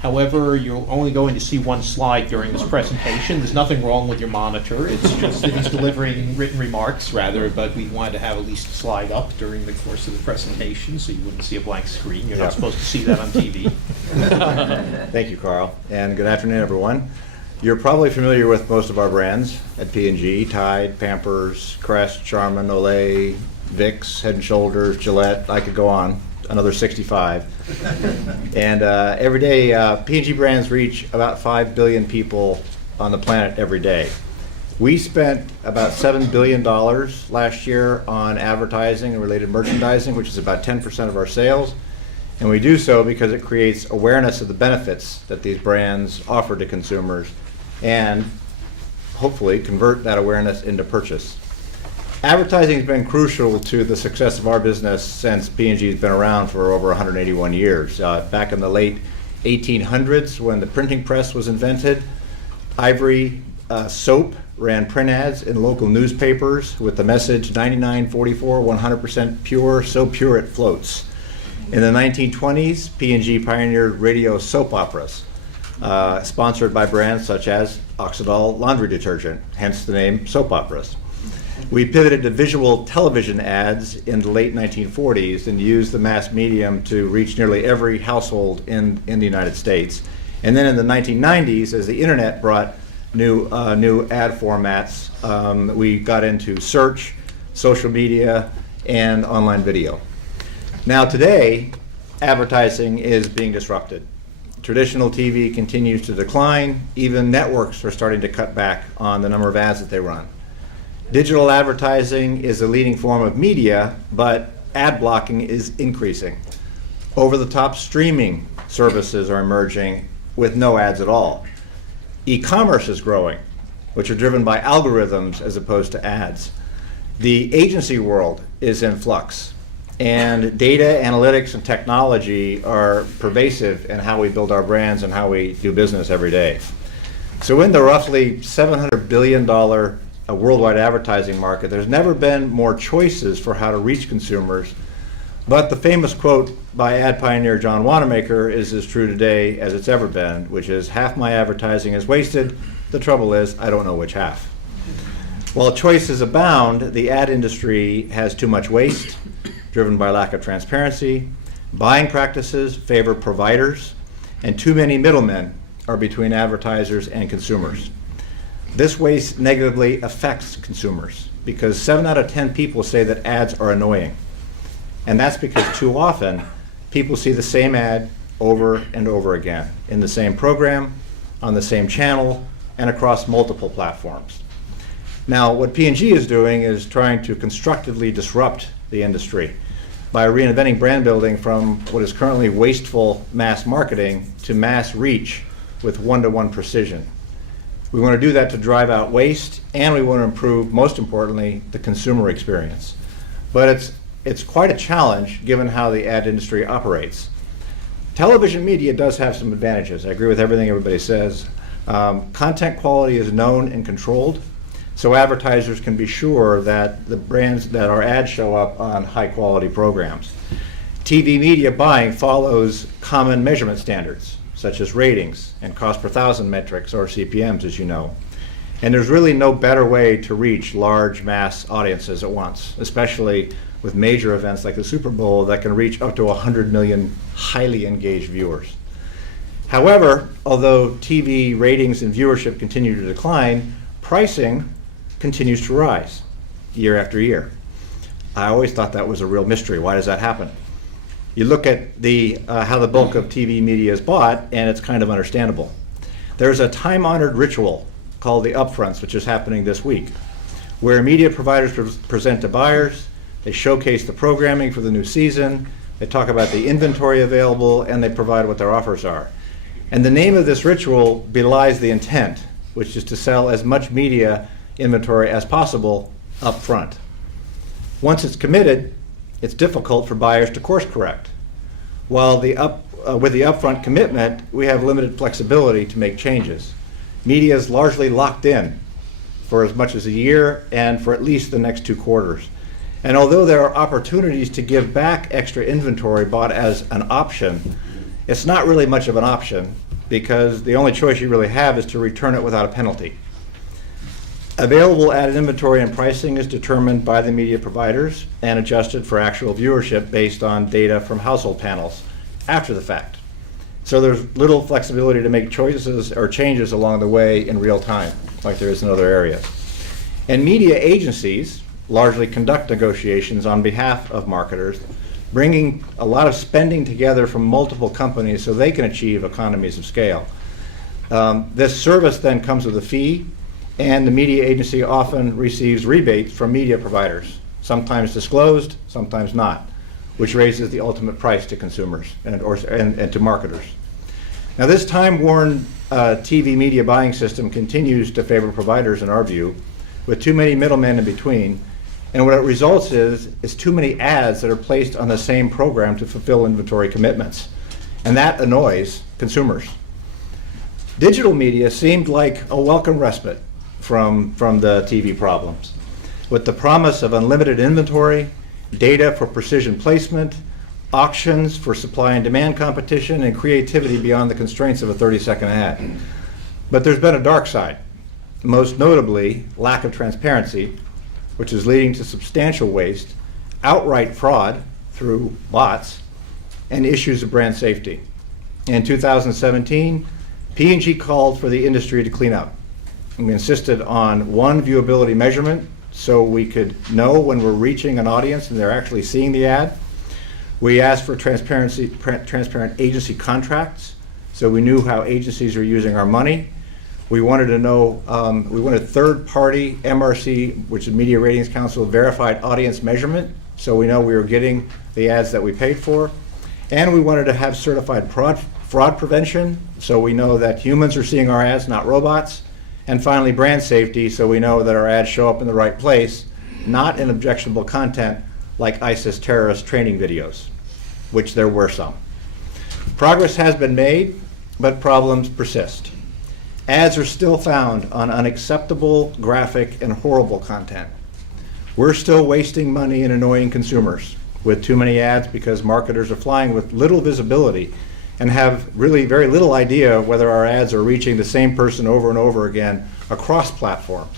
However, you're only going to see one slide during this presentation. There's nothing wrong with your monitor. It's just that it's delivering written remarks rather, but we wanted to have at least a slide up during the course of the presentation so you wouldn't see a blank screen. You're not supposed to see that on TV. Thank you, Carl, and good afternoon, everyone. You're probably familiar with most of our brands at P&G: Tide, Pampers, Crest, Charmin, Olay, Vicks, Head & Shoulders, Gillette. I could go on, another 65. And every day, P&G brands reach about 5 billion people on the planet every day. We spent about $7 billion last year on advertising and related merchandising, which is about 10% of our sales. And we do so because it creates awareness of the benefits that these brands offer to consumers and hopefully convert that awareness into purchase. Advertising has been crucial to the success of our business since P&G has been around for over 181 years. Back in the late 1800s, when the printing press was invented, Ivory soap ran print ads in local newspapers with the message 9944, 100% pure, so pure it floats. In the 1920s, P&G pioneered radio soap operas, sponsored by brands such as Oxydol laundry detergent, hence the name soap operas. We pivoted to visual television ads in the late 1940s and used the mass medium to reach nearly every household in the United States. And then in the 1990s, as the internet brought new ad formats, we got into search, social media, and online video. Now today, advertising is being disrupted. Traditional TV continues to decline. Even networks are starting to cut back on the number of ads that they run. Digital advertising is a leading form of media, but ad blocking is increasing. Over-the-top streaming services are emerging with no ads at all. E-commerce is growing, which are driven by algorithms as opposed to ads. The agency world is in flux, and data analytics and technology are pervasive in how we build our brands and how we do business every day. So in the roughly $700 billion worldwide advertising market, there's never been more choices for how to reach consumers. But the famous quote by ad pioneer John Wanamaker is as true today as it's ever been, which is, "Half my advertising is wasted. The trouble is, I don't know which half." While choices abound, the ad industry has too much waste, driven by lack of transparency. Buying practices favor providers, and too many middlemen are between advertisers and consumers. This waste negatively affects consumers because 7 out of 10 people say that ads are annoying. And that's because too often people see the same ad over and over again in the same program, on the same channel, and across multiple platforms. Now, what P&G is doing is trying to constructively disrupt the industry by reinventing brand building from what is currently wasteful mass marketing to mass reach with one-to-one precision. We want to do that to drive out waste, and we want to improve, most importantly, the consumer experience. But it's quite a challenge given how the ad industry operates. Television media does have some advantages. I agree with everything everybody says. Content quality is known and controlled, so advertisers can be sure that the brands that our ads show up on high-quality programs. TV media buying follows common measurement standards, such as ratings and cost per thousand metrics, or CPMs, as you know. And there's really no better way to reach large mass audiences at once, especially with major events like the Super Bowl that can reach up to 100 million highly engaged viewers. However, although TV ratings and viewership continue to decline, pricing continues to rise year after year. I always thought that was a real mystery. Why does that happen? You look at how the bulk of TV media is bought, and it's kind of understandable. There's a time-honored ritual called the Upfronts, which is happening this week, where media providers present to buyers, they showcase the programming for the new season, they talk about the inventory available, and they provide what their offers are. And the name of this ritual belies the intent, which is to sell as much media inventory as possible up front. Once it's committed, it's difficult for buyers to course correct. While with the upfront commitment, we have limited flexibility to make changes. Media is largely locked in for as much as a year and for at least the next 2 quarters. And although there are opportunities to give back extra inventory bought as an option, it's not really much of an option because the only choice you really have is to return it without a penalty. Available ad inventory and pricing is determined by the media providers and adjusted for actual viewership based on data from household panels after the fact. So there's little flexibility to make choices or changes along the way in real time, like there is in other areas. And media agencies largely conduct negotiations on behalf of marketers, bringing a lot of spending together from multiple companies so they can achieve economies of scale. This service then comes with a fee, and the media agency often receives rebates from media providers, sometimes disclosed, sometimes not, which raises the ultimate price to consumers and to marketers. Now, this time-worn TV media buying system continues to favor providers, in our view, with too many middlemen in between, and what it results is too many ads that are placed on the same program to fulfill inventory commitments, and that annoys consumers. Digital media seemed like a welcome respite from the TV problems, with the promise of unlimited inventory, data for precision placement, auctions for supply and demand competition, and creativity beyond the constraints of a 30-second ad. But there's been a dark side, most notably lack of transparency, which is leading to substantial waste, outright fraud through bots, and issues of brand safety. In 2017, P&G called for the industry to clean up. And we insisted on one viewability measurement so we could know when we're reaching an audience and they're actually seeing the ad. We asked for transparent agency contracts so we knew how agencies are using our money. We wanted to know, we wanted third-party MRC, which is Media Ratings Council, verified audience measurement so we know we were getting the ads that we paid for. And we wanted to have certified fraud prevention so we know that humans are seeing our ads, not robots. And finally, brand safety, so we know that our ads show up in the right place, not in objectionable content like ISIS terrorist training videos, which there were some. Progress has been made, but problems persist. Ads are still found on unacceptable, graphic, and horrible content. We're still wasting money and annoying consumers with too many ads because marketers are flying with little visibility and have really very little idea whether our ads are reaching the same person over and over again across platforms.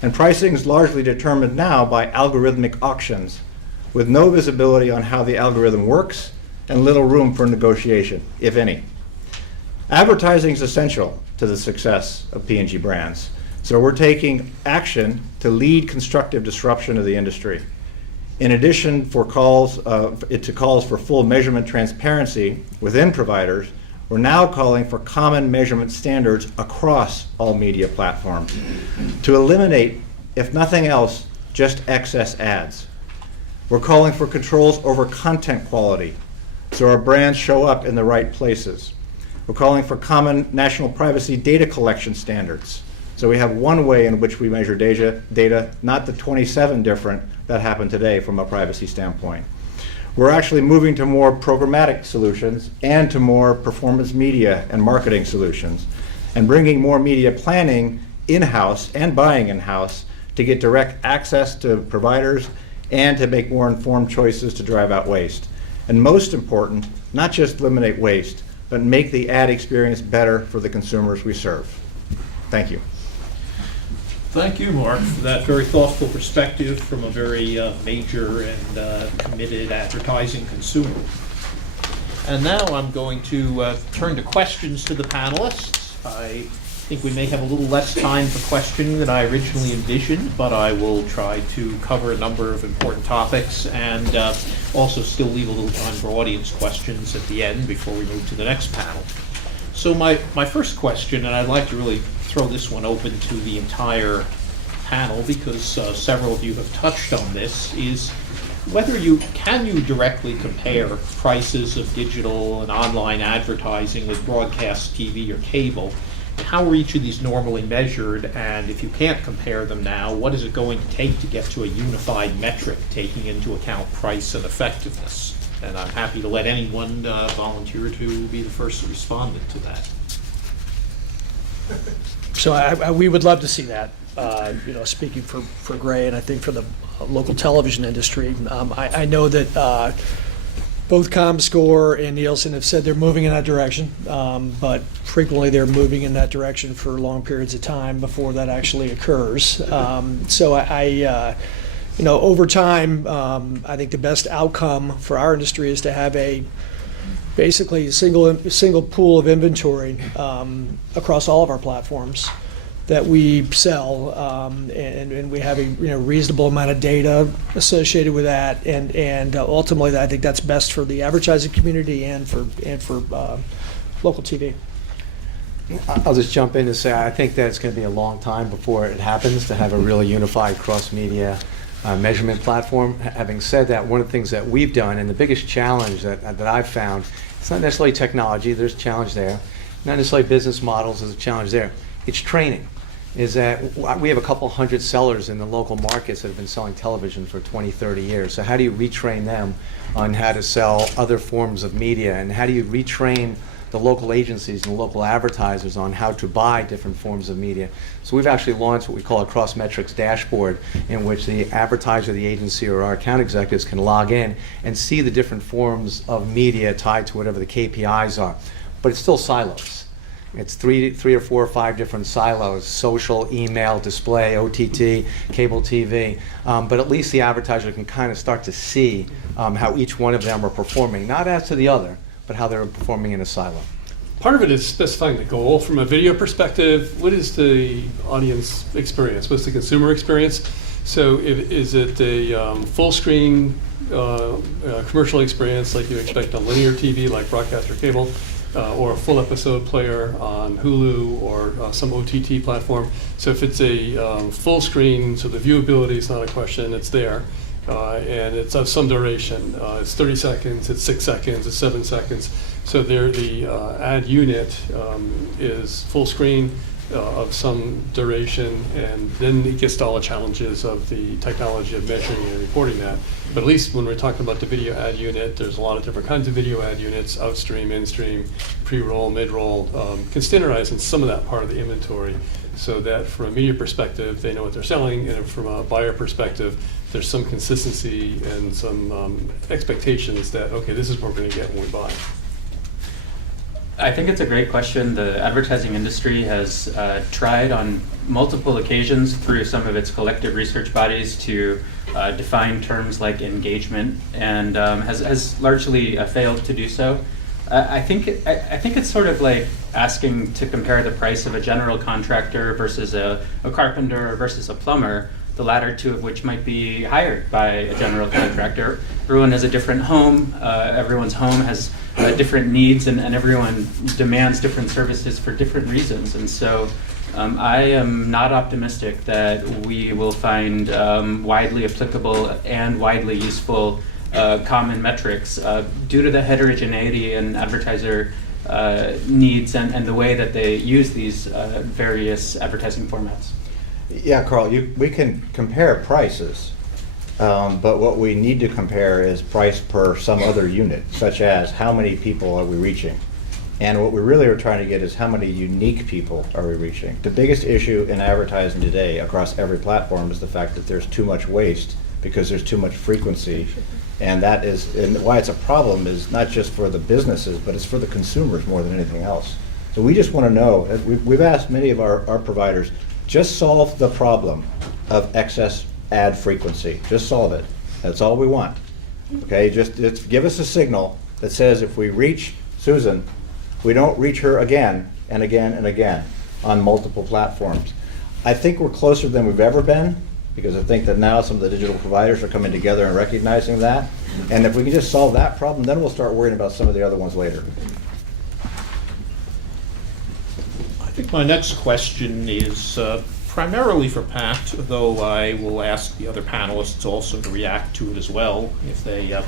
And pricing is largely determined now by algorithmic auctions with no visibility on how the algorithm works and little room for negotiation, if any. Advertising is essential to the success of P&G brands, so we're taking action to lead constructive disruption of the industry. In addition to calls for full measurement transparency within providers, we're now calling for common measurement standards across all media platforms to eliminate, if nothing else, just excess ads. We're calling for controls over content quality so our brands show up in the right places. We're calling for common national privacy data collection standards. So we have one way in which we measure data, not the 27 different that happen today from a privacy standpoint. We're actually moving to more programmatic solutions and to more performance media and marketing solutions, and bringing more media planning in-house and buying in-house to get direct access to providers and to make more informed choices to drive out waste. And most important, not just eliminate waste, but make the ad experience better for the consumers we serve. Thank you. Thank you, Mark, for that very thoughtful perspective from a very major and committed advertising consumer. And now I'm going to turn to questions to the panelists. I think we may have a little less time for questioning than I originally envisioned, but I will try to cover a number of important topics and also still leave a little time for audience questions at the end before we move to the next panel. So my first question, and I'd like to really throw this one open to the entire panel because several of you have touched on this, is whether can you directly compare prices of digital and online advertising with broadcast TV or cable? And how are each of these normally measured? And if you can't compare them now, what is it going to take to get to a unified metric taking into account price and effectiveness? And I'm happy to let anyone volunteer to be the first respondent to that. So we would love to see that, speaking for Gray and I think for the local television industry. I know that both ComScore and Nielsen have said they're moving in that direction, but frequently they're moving in that direction for long periods of time before that actually occurs. So over time, I think the best outcome for our industry is to have basically a single pool of inventory across all of our platforms that we sell, and we have a reasonable amount of data associated with that, and ultimately I think that's best for the advertising community and for local TV. I'll just jump in and say I think that it's going to be a long time before it happens to have a really unified cross-media measurement platform. Having said that, one of the things that we've done, and the biggest challenge that I've found, it's not necessarily technology, there's a challenge there. Not necessarily business models, there's a challenge there. It's training. Is that we have a couple hundred sellers in the local markets that have been selling television for 20, 30 years. So how do you retrain them on how to sell other forms of media? And how do you retrain the local agencies and the local advertisers on how to buy different forms of media? So we've actually launched what we call a cross-metrics dashboard, in which the advertiser, the agency, or our account executives can log in and see the different forms of media tied to whatever the KPIs are. But it's still silos. It's three or four or five different silos: social, email, display, OTT, cable TV. But at least the advertiser can kind of start to see how each one of them are performing, not as to the other, but how they're performing in a silo. Part of it is specifying the goal. From a video perspective, what is the audience experience? What's the consumer experience? So is it a full screen commercial experience like you expect on linear TV, like broadcast or cable? Or a full episode player on Hulu or some OTT platform. So if it's a full screen, so the viewability is not a question, it's there. And it's of some duration. It's 30 seconds, it's 6 seconds, it's 7 seconds. So there the ad unit is full screen of some duration, and then it gets to all the challenges of the technology of measuring and reporting that. But at least when we're talking about the video ad unit, there's a lot of different kinds of video ad units: outstream, in-stream, pre-roll, mid-roll. Can standardize in some of that part of the inventory, so that from a media perspective, they know what they're selling, and from a buyer perspective, there's some consistency and some expectations that, okay, this is what we're going to get when we buy. I think it's a great question. The advertising industry has tried on multiple occasions through some of its collective research bodies to define terms like engagement, and has largely failed to do so. I think it's sort of like asking to compare the price of a general contractor versus a carpenter versus a plumber, the latter two of which might be hired by a general contractor. Everyone has a different home. Everyone's home has different needs, and everyone demands different services for different reasons. And so I am not optimistic that we will find widely applicable and widely useful common metrics due to the heterogeneity in advertiser needs and the way that they use these various advertising formats. Yeah, Carl, we can compare prices, but what we need to compare is price per some other unit, such as how many people are we reaching? And what we really are trying to get is how many unique people are we reaching? The biggest issue in advertising today across every platform is the fact that there's too much waste because there's too much frequency. And that is, and why it's a problem is not just for the businesses, but it's for the consumers more than anything else. So we just want to know, we've asked many of our providers, just solve the problem of excess ad frequency. Just solve it. That's all we want. Okay, just give us a signal that says if we reach Susan, we don't reach her again and again and again on multiple platforms. I think we're closer than we've ever been, because I think that now some of the digital providers are coming together and recognizing that. And if we can just solve that problem, then we'll start worrying about some of the other ones later. I think my next question is primarily for Pat, though I will ask the other panelists also to react to it as well if they.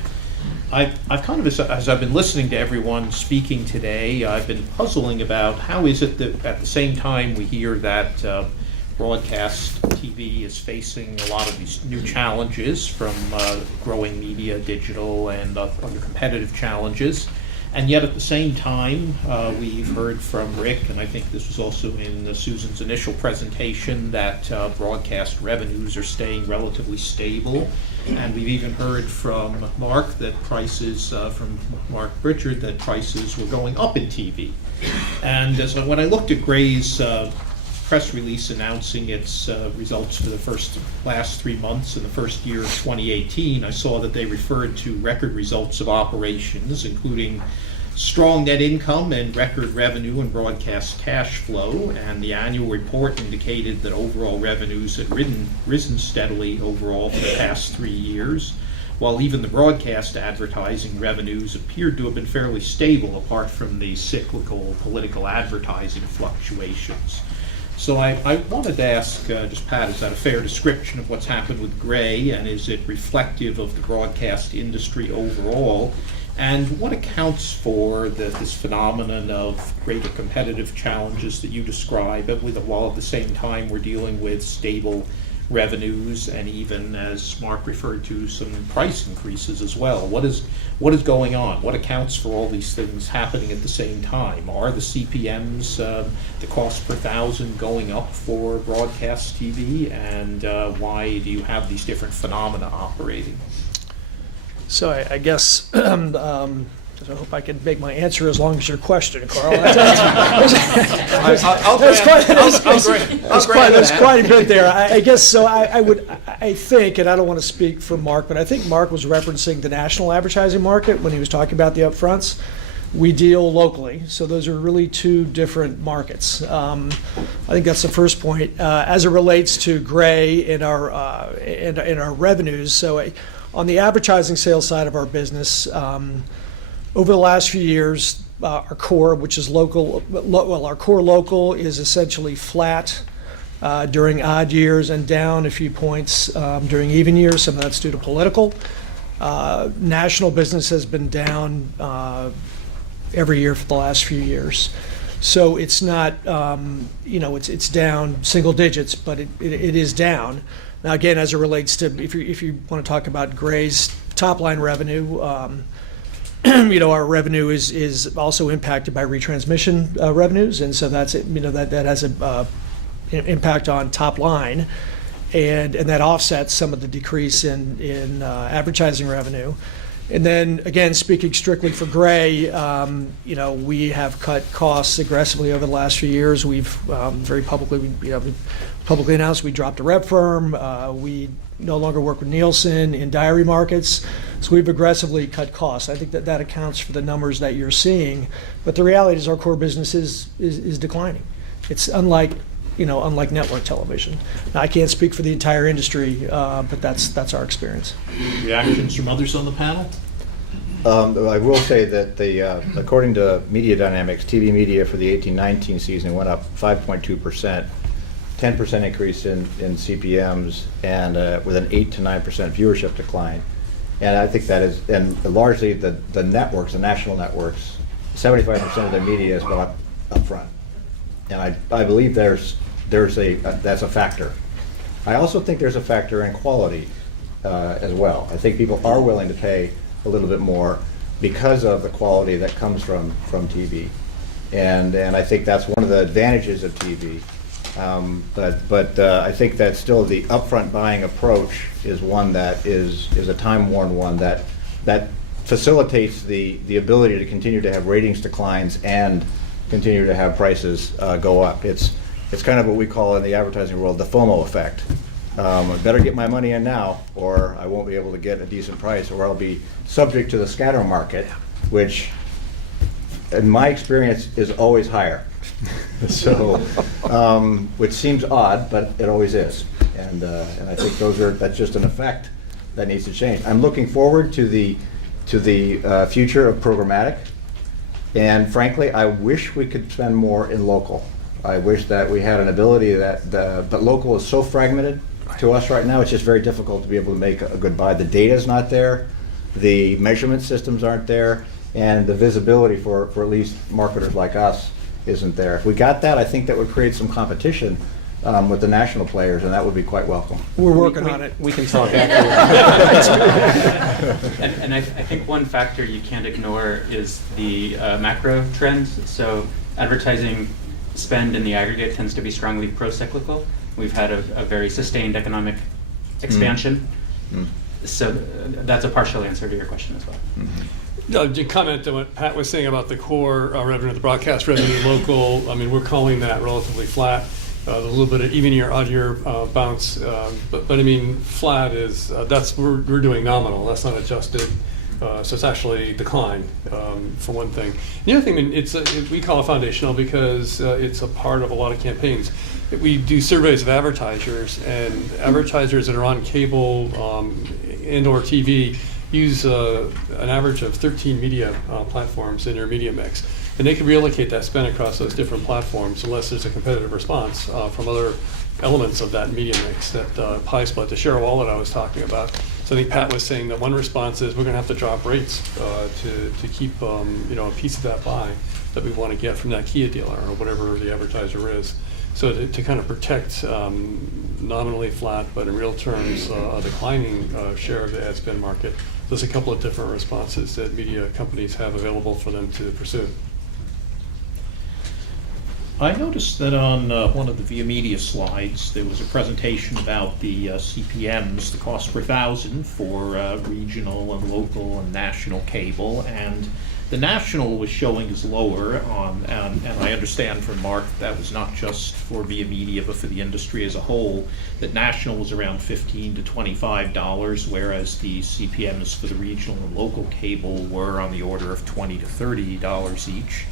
I've kind of, as I've been listening to everyone speaking today, I've been puzzling about how is it that at the same time we hear that broadcast TV is facing a lot of these new challenges from growing media, digital, and other competitive challenges. And yet at the same time, we've heard from Rick, and I think this was also in Susan's initial presentation, that broadcast revenues are staying relatively stable. And we've even heard from Mark that prices, from Mark Pritchard, that prices were going up in TV. And so when I looked at Gray's press release announcing its results for the last 3 months in the first year of 2018, I saw that they referred to record results of operations, including strong net income and record revenue and broadcast cash flow, and the annual report indicated that overall revenues had risen steadily overall for the past 3 years, while even the broadcast advertising revenues appeared to have been fairly stable apart from the cyclical political advertising fluctuations. So I wanted to ask, just Pat, is that a fair description of what's happened with Gray, and is it reflective of the broadcast industry overall? And what accounts for this phenomenon of greater competitive challenges that you describe, while at the same time we're dealing with stable revenues and even, as Mark referred to, some price increases as well? What is going on? What accounts for all these things happening at the same time? Are the CPMs, the cost per thousand, going up for broadcast TV? And why do you have these different phenomena operating? So I guess, I hope I can make my answer as long as your question, Carl. There's quite a bit there. I guess so. I think, and I don't want to speak for Mark, but I think Mark was referencing the national advertising market when he was talking about the upfronts. We deal locally, so those are really two different markets. I think that's the first point. As it relates to Gray in our revenues, so on the advertising sales side of our business, over the last few years, our core, which is local, our core local is essentially flat during odd years and down a few points during even years. Some of that's due to political. National business has been down every year for the last few years. So it's not, it's down single digits, but it is down. Now, again, as it relates to, if you want to talk about Gray's top line revenue, our revenue is also impacted by retransmission revenues, and so that's that has a impact on top line, and that offsets some of the decrease in advertising revenue. And then again, speaking strictly for Gray, we have cut costs aggressively over the last few years. We've very publicly announced we dropped a rep firm. We no longer work with Nielsen in diary markets, so we've aggressively cut costs. I think that accounts for the numbers that you're seeing. But the reality is our core business is declining. It's unlike network television. Now, I can't speak for the entire industry, but that's our experience. Reactions from others on the panel? I will say that according to Media Dynamics, TV media for the 18-19 season went up 5.2%, 10% increase in CPMs, and with an 8 to 9% viewership decline. And I think that is, and largely the networks, the national networks, 75% of their media has gone up front. And I believe that's a factor. I also think there's a factor in quality as well. I think people are willing to pay a little bit more because of the quality that comes from TV, and I think that's one of the advantages of TV. But I think that still the upfront buying approach is one that is a time-worn one that facilitates the ability to continue to have ratings declines and continue to have prices go up. It's kind of what we call in the advertising world the FOMO effect. I better get my money in now, or I won't be able to get a decent price, or I'll be subject to the scatter market, which, in my experience, is always higher. So, which seems odd, but it always is, and I think that's just an effect that needs to change. I'm looking forward to the future of programmatic. And frankly, I wish we could spend more in local. I wish that we had an ability but local is so fragmented to us right now, it's just very difficult to be able to make a good buy. The data's not there, the measurement systems aren't there, and the visibility for at least marketers like us isn't there. If we got that, I think that would create some competition with the national players, and that would be quite welcome. We're working on it. We can talk after. And I think one factor you can't ignore is the macro trends. So advertising spend in the aggregate tends to be strongly pro-cyclical. We've had a very sustained economic expansion. So that's a partial answer to your question as well. To comment on what Pat was saying about the core revenue, the broadcast revenue, local, I mean, we're calling that relatively flat. A little bit of even year, odd year bounce, but I mean, flat is, we're doing nominal, that's not adjusted. So it's actually decline, for one thing. The other thing, I mean, we call it foundational because it's a part of a lot of campaigns. We do surveys of advertisers, and advertisers that are on cable and/or TV use an average of 13 media platforms in their media mix. And they can reallocate that spend across those different platforms unless there's a competitive response from other elements of that media mix, that pie split, the share of wallet I was talking about. So I think Pat was saying that one response is we're going to have to drop rates to keep a piece of that pie that we want to get from that Kia dealer or whatever the advertiser is. So to kind of protect nominally flat, but in real terms a declining share of the ad spend market, there's a couple of different responses that media companies have available for them to pursue. I noticed that on one of the Via Media slides, there was a presentation about the CPMs, the cost per thousand for regional and local and national cable, and the national was showing as lower on, and I understand from Mark that was not just for Via Media, but for the industry as a whole, that national was around $15 to $25, whereas the CPMs for the regional and local cable were on the order of $20 to $30 each.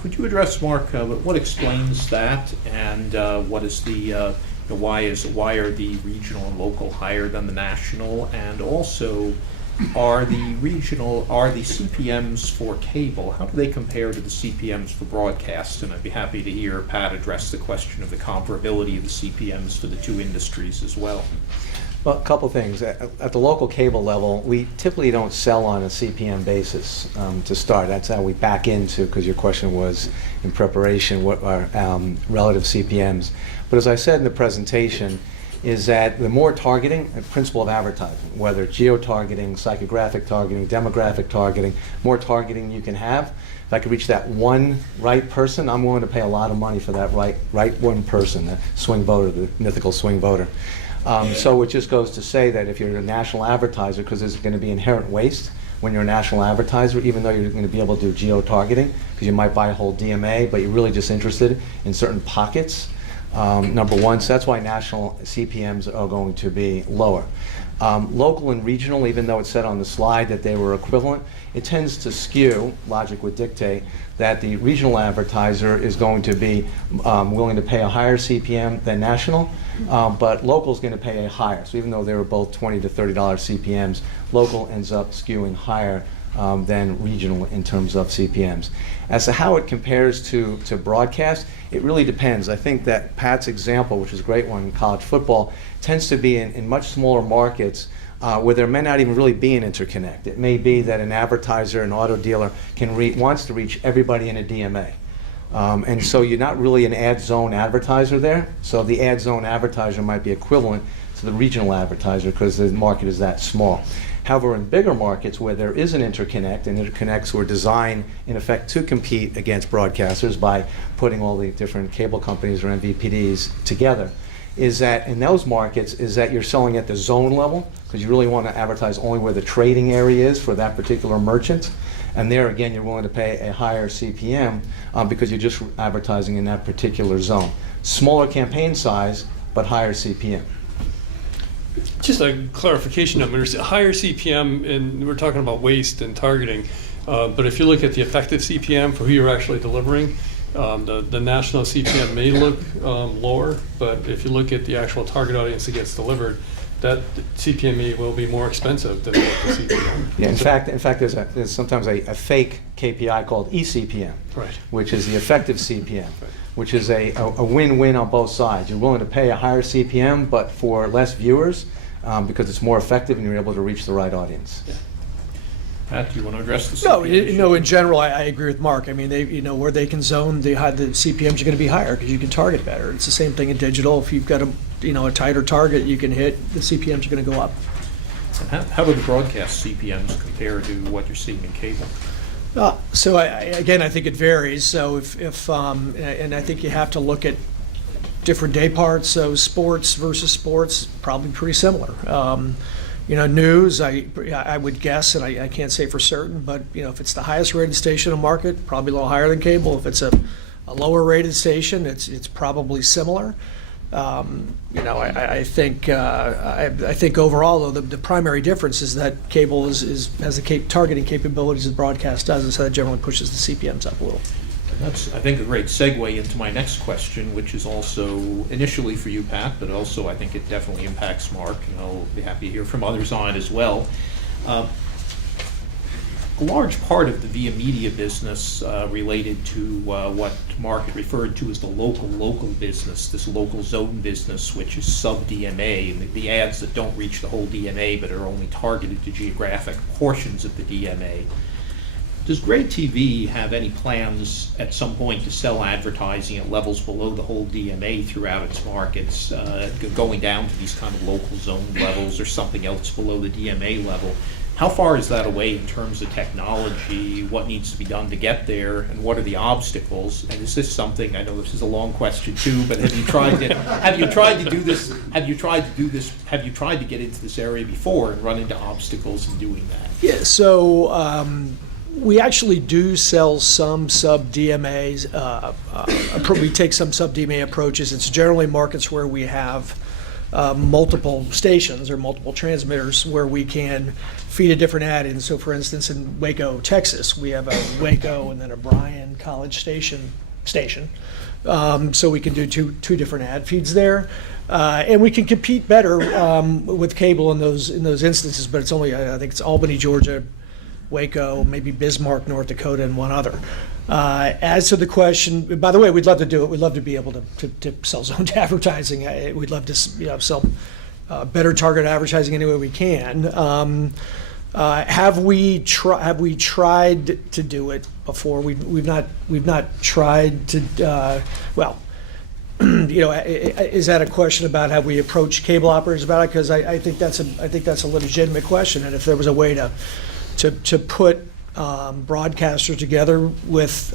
Could you address, Mark, what explains that, and what is the why are the regional and local higher than the national, and also are the CPMs for cable, how do they compare to the CPMs for broadcast? And I'd be happy to hear Pat address the question of the comparability of the CPMs for the two industries as well. Well, a couple things. At the local cable level, we typically don't sell on a CPM basis to start. That's how we back into, because your question was in preparation, what are relative CPMs. But as I said in the presentation, is that the more targeting, the principle of advertising, whether it's geo-targeting, psychographic targeting, demographic targeting, more targeting you can have. If I could reach that one right person, I'm willing to pay a lot of money for that right one person, the swing voter, the mythical swing voter. So it just goes to say that if you're a national advertiser, because there's going to be inherent waste when you're a national advertiser, even though you're going to be able to do geo-targeting, because you might buy a whole DMA, but you're really just interested in certain pockets. Number one, so that's why national CPMs are going to be lower. Local and regional, even though it said on the slide that they were equivalent, it tends to skew, logic would dictate, that the regional advertiser is going to be willing to pay a higher CPM than national, but local is going to pay a higher. So even though they were both $20 to $30 CPMs, local ends up skewing higher than regional in terms of CPMs. As to how it compares to broadcast, it really depends. I think that Pat's example, which is a great one in college football, tends to be in much smaller markets where there may not even really be an interconnect. It may be that an advertiser, an auto dealer, wants to reach everybody in a DMA. And so you're not really an ad zone advertiser there. So the ad zone advertiser might be equivalent to the regional advertiser because the market is that small. However, in bigger markets where there is an interconnect, and interconnects were designed, in effect, to compete against broadcasters by putting all the different cable companies or MVPDs together, is that in those markets is that you're selling at the zone level, because you really want to advertise only where the trading area is for that particular merchant. And there, again, you're willing to pay a higher CPM because you're just advertising in that particular zone. Smaller campaign size, but higher CPM. Just a clarification, there's a higher CPM, and we're talking about waste and targeting, but if you look at the effective CPM for who you're actually delivering, the national CPM may look lower, but if you look at the actual target audience that gets delivered, that CPM will be more expensive than the CPM. Yeah, in fact, there's sometimes a fake KPI called eCPM, right, which is the effective CPM, right, which is a win-win on both sides. You're willing to pay a higher CPM, but for less viewers, because it's more effective and you're able to reach the right audience. Yeah. Pat, do you want to address the No, CPM issue? no. In general, I agree with Mark. I mean, where they can zone, the CPMs are going to be higher because you can target better. It's the same thing in digital. If you've got a tighter target, you can hit, the CPMs are going to go up. How do the broadcast CPMs compare to what you're seeing in cable? So again, I think it varies. So and I think you have to look at different day parts. So sports versus sports, probably pretty similar. News, I would guess, and I can't say for certain, but if it's the highest rated station in the market, probably a little higher than cable. If it's a lower rated station, it's probably similar. I think overall, though, the primary difference is that cable has the targeting capabilities that broadcast does, and so that generally pushes the CPMs up a little. That's, I think, a great segue into my next question, which is also initially for you, Pat, but also I think it definitely impacts Mark, and I'll be happy to hear from others on it as well. A large part of the Via Media business related to what Mark had referred to as the local business, this local zone business, which is sub-DMA, and the ads that don't reach the whole DMA but are only targeted to geographic portions of the DMA. Does Gray TV have any plans at some point to sell advertising at levels below the whole DMA throughout its markets, going down to these kind of local zone levels or something else below the DMA level? How far is that away in terms of technology? What needs to be done to get there, and what are the obstacles? And is this something? I know this is a long question too, but have you tried to do this? Have you tried to get into this area before and run into obstacles in doing that? Yeah. So. We actually do sell some sub-DMAs. We take some sub-DMA approaches. It's generally markets where we have multiple stations or multiple transmitters where we can feed a different ad in. So, for instance, in Waco, Texas, we have a Waco and then a Bryan College station. So we can do two different ad feeds there. And we can compete better with cable in those instances, but it's only, I think it's Albany, Georgia, Waco, maybe Bismarck, North Dakota, and one other. As to the question, by the way, we'd love to do it. We'd love to be able to sell zoned advertising. We'd love to sell better targeted advertising any way we can. Have we tried to do it before? We've not tried to. Is that a question about have we approached cable operators about it? Because I think that's a legitimate question, and if there was a way to put broadcasters together with,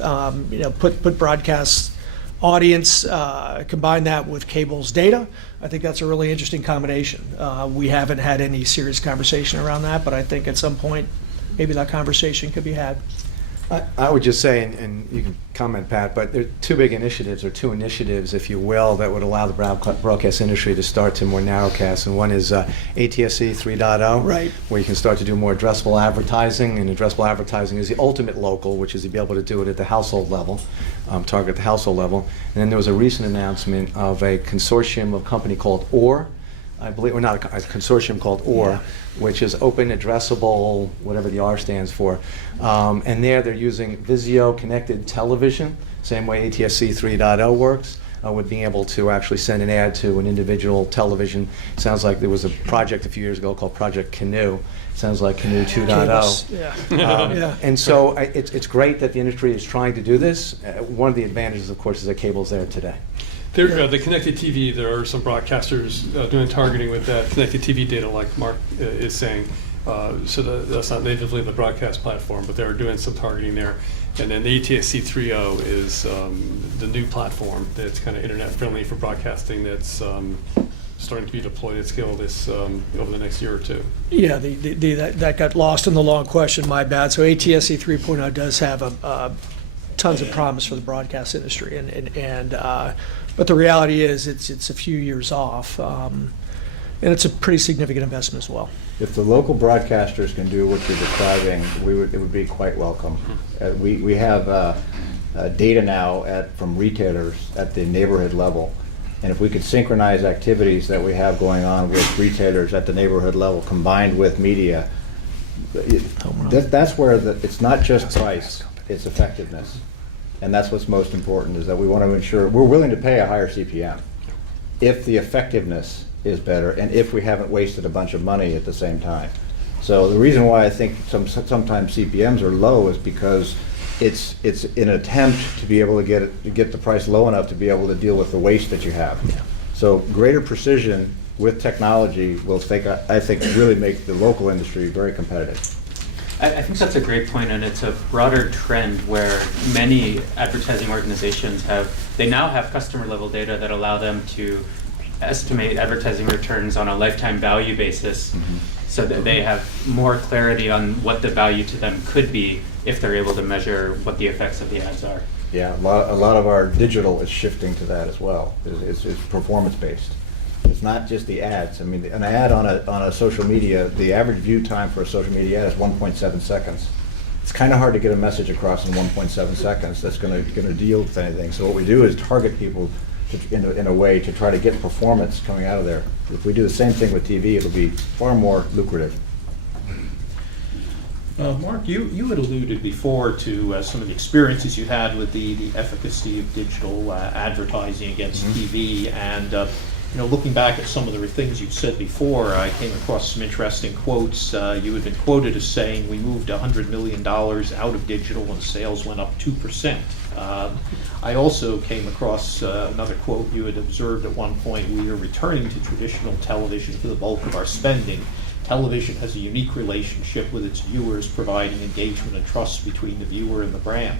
put broadcast audience, combine that with cable's data, I think that's a really interesting combination. We haven't had any serious conversation around that, but I think at some point, maybe that conversation could be had. I would just say, and you can comment, Pat, but there are two initiatives, if you will, that would allow the broadcast industry to start to more narrowcast. And one is ATSC 3.0, right, where you can start to do more addressable advertising. And addressable advertising is the ultimate local, which is to be able to do it at the household level, target the household level. And then there was a recent announcement of a consortium of a company called OR, I believe, or not, a consortium called OR, which is Open Addressable, whatever the R stands for. And they're using Vizio connected television, same way ATSC 3.0 works, with being able to actually send an ad to an individual television. Sounds like there was a project a few years ago called Project Canoe. Sounds like Canoe 2.0. Yeah. And so it's great that the industry is trying to do this. One of the advantages, of course, is that cable's there today. The connected TV, there are some broadcasters doing targeting with that connected TV data, like Mark is saying. So that's not natively the broadcast platform, but they're doing some targeting there. And then the ATSC 3.0 is the new platform that's kind of internet friendly for broadcasting that's starting to be deployed at scale over the next year or two. Yeah, that got lost in the long question, my bad. So ATSC 3.0 does have tons of promise for the broadcast industry, but the reality is it's a few years off, and it's a pretty significant investment as well. If the local broadcasters can do what you're describing, it would be quite welcome. We have data now from retailers at the neighborhood level, and if we could synchronize activities that we have going on with retailers at the neighborhood level combined with media, that's where it's not just price, it's effectiveness. And that's what's most important, is that we want to ensure we're willing to pay a higher CPM if the effectiveness is better and if we haven't wasted a bunch of money at the same time. So the reason why I think sometimes CPMs are low is because it's an attempt to be able to get the price low enough to be able to deal with the waste that you have. So greater precision with technology will I think really make the local industry very competitive. I think that's a great point, and it's a broader trend where many advertising organizations now have customer level data that allow them to estimate advertising returns on a lifetime value basis, so that they have more clarity on what the value to them could be if they're able to measure what the effects of the ads are. Yeah, a lot of our digital is shifting to that as well. It's performance based. It's not just the ads. I mean, an ad on a social media, the average view time for a social media ad is 1.7 seconds. It's kind of hard to get a message across in 1.7 seconds that's going to deal with anything. So what we do is target people in a way to try to get performance coming out of there. If we do the same thing with TV, it'll be far more lucrative. Mark, you had alluded before to some of the experiences you had with the efficacy of digital advertising against TV, and looking back at some of the things you've said before, I came across some interesting quotes. You had been quoted as saying, "We moved $100 million out of digital and sales went up 2%. I also came across another quote. You had observed at one point, "We are returning to traditional television for the bulk of our spending. Television has a unique relationship with its viewers, providing engagement and trust between the viewer and the brand."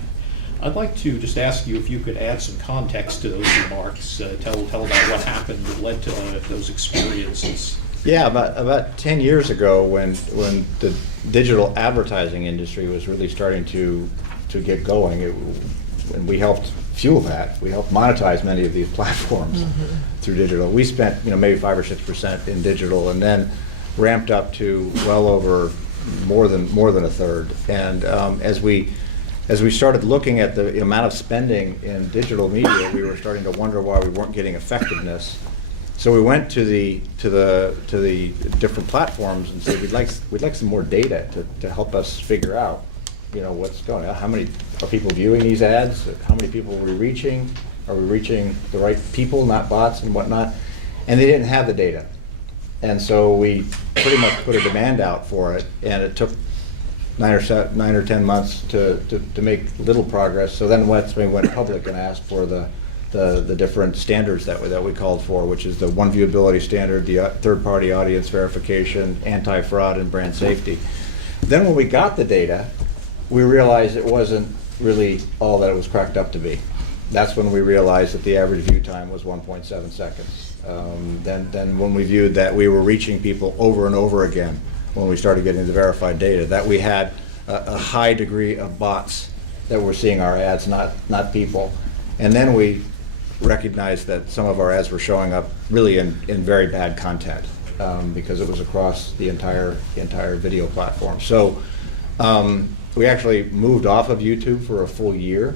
I'd like to just ask you if you could add some context to those remarks, tell about what happened that led to those experiences. Yeah, about 10 years ago, when the digital advertising industry was really starting to get going, and we helped fuel that. We helped monetize many of these platforms through digital. We spent maybe 5 or 6% in digital, and then ramped up to well over more than a third. And as we started looking at the amount of spending in digital media, we were starting to wonder why we weren't getting effectiveness. So we went to the different platforms and said we'd like some more data to help us figure out what's going on. How many are people viewing these ads? How many people are we reaching? Are we reaching the right people, not bots and whatnot? And they didn't have the data. And so we pretty much put a demand out for it, and it took 9 or 10 months to make little progress. So then we went public and asked for the different standards that we called for, which is the one viewability standard, the third-party audience verification, anti-fraud, and brand safety. Then when we got the data, we realized it wasn't really all that it was cracked up to be. That's when we realized that the average view time was 1.7 seconds. Then when we viewed that we were reaching people over and over again, when we started getting the verified data, that we had a high degree of bots that were seeing our ads, not people. And then we recognized that some of our ads were showing up really in very bad content, because it was across the entire video platform. So we actually moved off of YouTube for a full year,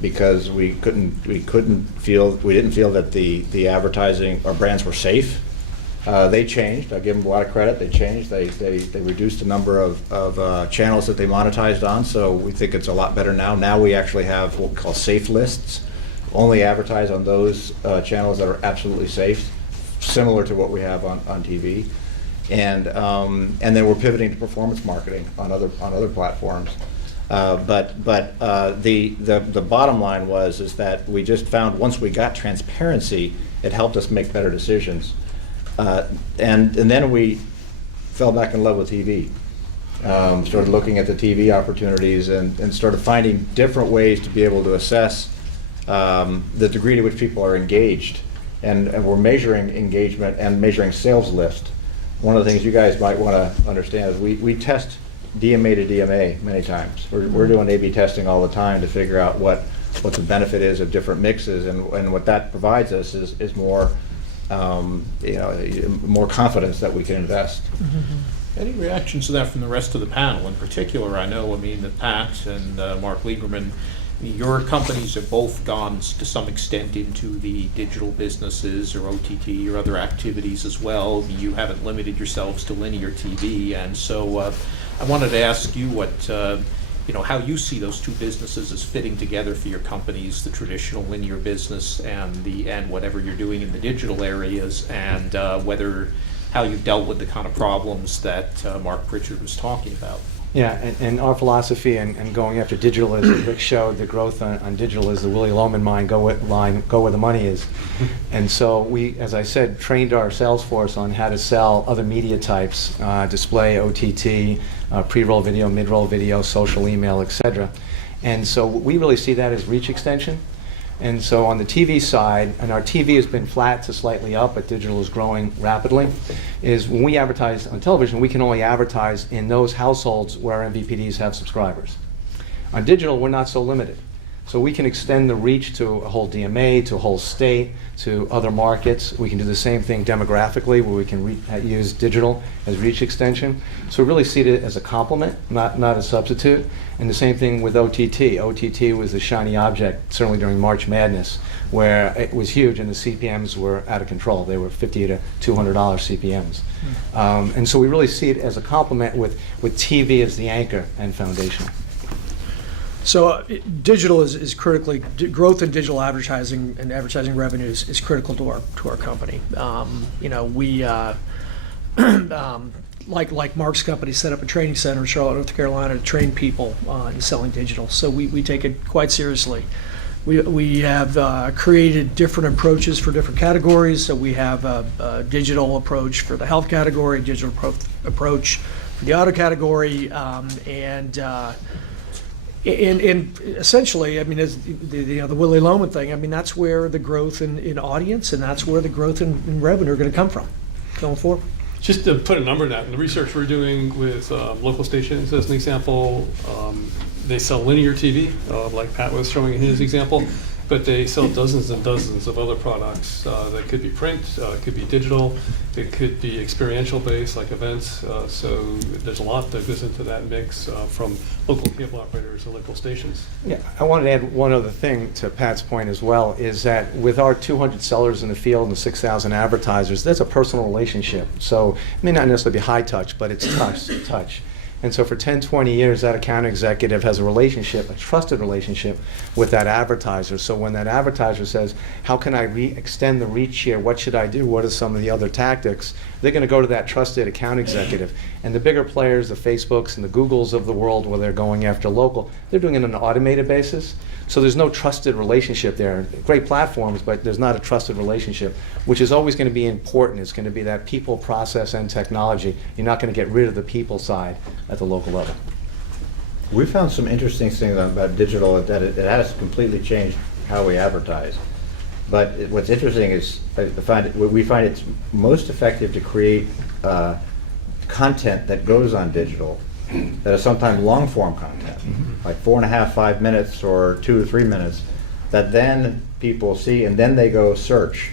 because we didn't feel that the advertising, our brands were safe. They changed. I give them a lot of credit. They changed. They reduced the number of channels that they monetized on. So we think it's a lot better now. Now we actually have what we call safe lists. Only advertise on those channels that are absolutely safe, similar to what we have on TV. And then we're pivoting to performance marketing on other platforms. But the bottom line is that we just found once we got transparency, it helped us make better decisions. And then we fell back in love with TV. Started looking at the TV opportunities and started finding different ways to be able to assess the degree to which people are engaged. And we're measuring engagement and measuring sales lift. One of the things you guys might want to understand is we test DMA to DMA many times. We're doing A/B testing all the time to figure out what the benefit is of different mixes, and what that provides us is more more confidence that we can invest. Any reactions to that from the rest of the panel? In particular, that Pat and Mark Lieberman, your companies have both gone to some extent into the digital businesses or OTT or other activities as well. You haven't limited yourselves to linear TV, and so I wanted to ask you what how you see those two businesses as fitting together for your companies, the traditional linear business and whatever you're doing in the digital areas, and whether how you dealt with the kind of problems that Mark Pritchard was talking about. Yeah, and our philosophy and going after digital, as Rick showed, the growth on digital is the Willie Loman line, go where the money is. And so we, as I said, trained our sales force on how to sell other media types, display, OTT, pre-roll video, mid-roll video, social email, etc. And so we really see that as reach extension. And so on the TV side, and our TV has been flat to slightly up, but digital is growing rapidly, is when we advertise on television, we can only advertise in those households where our MVPDs have subscribers. On digital, we're not so limited. So we can extend the reach to a whole DMA, to a whole state, to other markets. We can do the same thing demographically, where we can use digital as reach extension. So we really see it as a complement, not a substitute. And the same thing with OTT. OTT was the shiny object, certainly during March Madness, where it was huge and the CPMs were out of control. They were $50 to $200 CPMs. And so we really see it as a complement with TV as the anchor and foundational. So digital is critically, growth in digital advertising and advertising revenues is critical to our company. We like Mark's company set up a training center in Charlotte, North Carolina to train people in selling digital. So we take it quite seriously. We have created different approaches for different categories. So we have a digital approach for the health category, digital approach for the auto category, and essentially, I mean, as the Willie Loman thing, I mean, that's where the growth in audience and that's where the growth in revenue are going to come from going forward. Just to put a number on that, in the research we're doing with local stations, as an example, they sell linear TV, like Pat was showing in his example, but they sell dozens and dozens of other products that could be print, it could be digital, it could be experiential based, like events. So there's a lot that goes into that mix from local cable operators and local stations. Yeah, I wanted to add one other thing to Pat's point as well, is that with our 200 sellers in the field and the 6,000 advertisers, there's a personal relationship. So it may not necessarily be high touch, but it's touch. And so for 10, 20 years, that account executive has a relationship, a trusted relationship with that advertiser. So when that advertiser says, how can I extend the reach here? What should I do? What are some of the other tactics? They're going to go to that trusted account executive. And the bigger players, the Facebooks and the Googles of the world, where they're going after local, they're doing it on an automated basis. So there's no trusted relationship there. Great platforms, but there's not a trusted relationship, which is always going to be important. It's going to be that people, process, and technology. You're not going to get rid of the people side at the local level. We found some interesting things about digital, that it has completely changed how we advertise. But what's interesting is we find it's most effective to create content that goes on digital that is sometimes long-form content, like 4.5, 5 minutes, or 2 or 3 minutes, that then people see and then they go search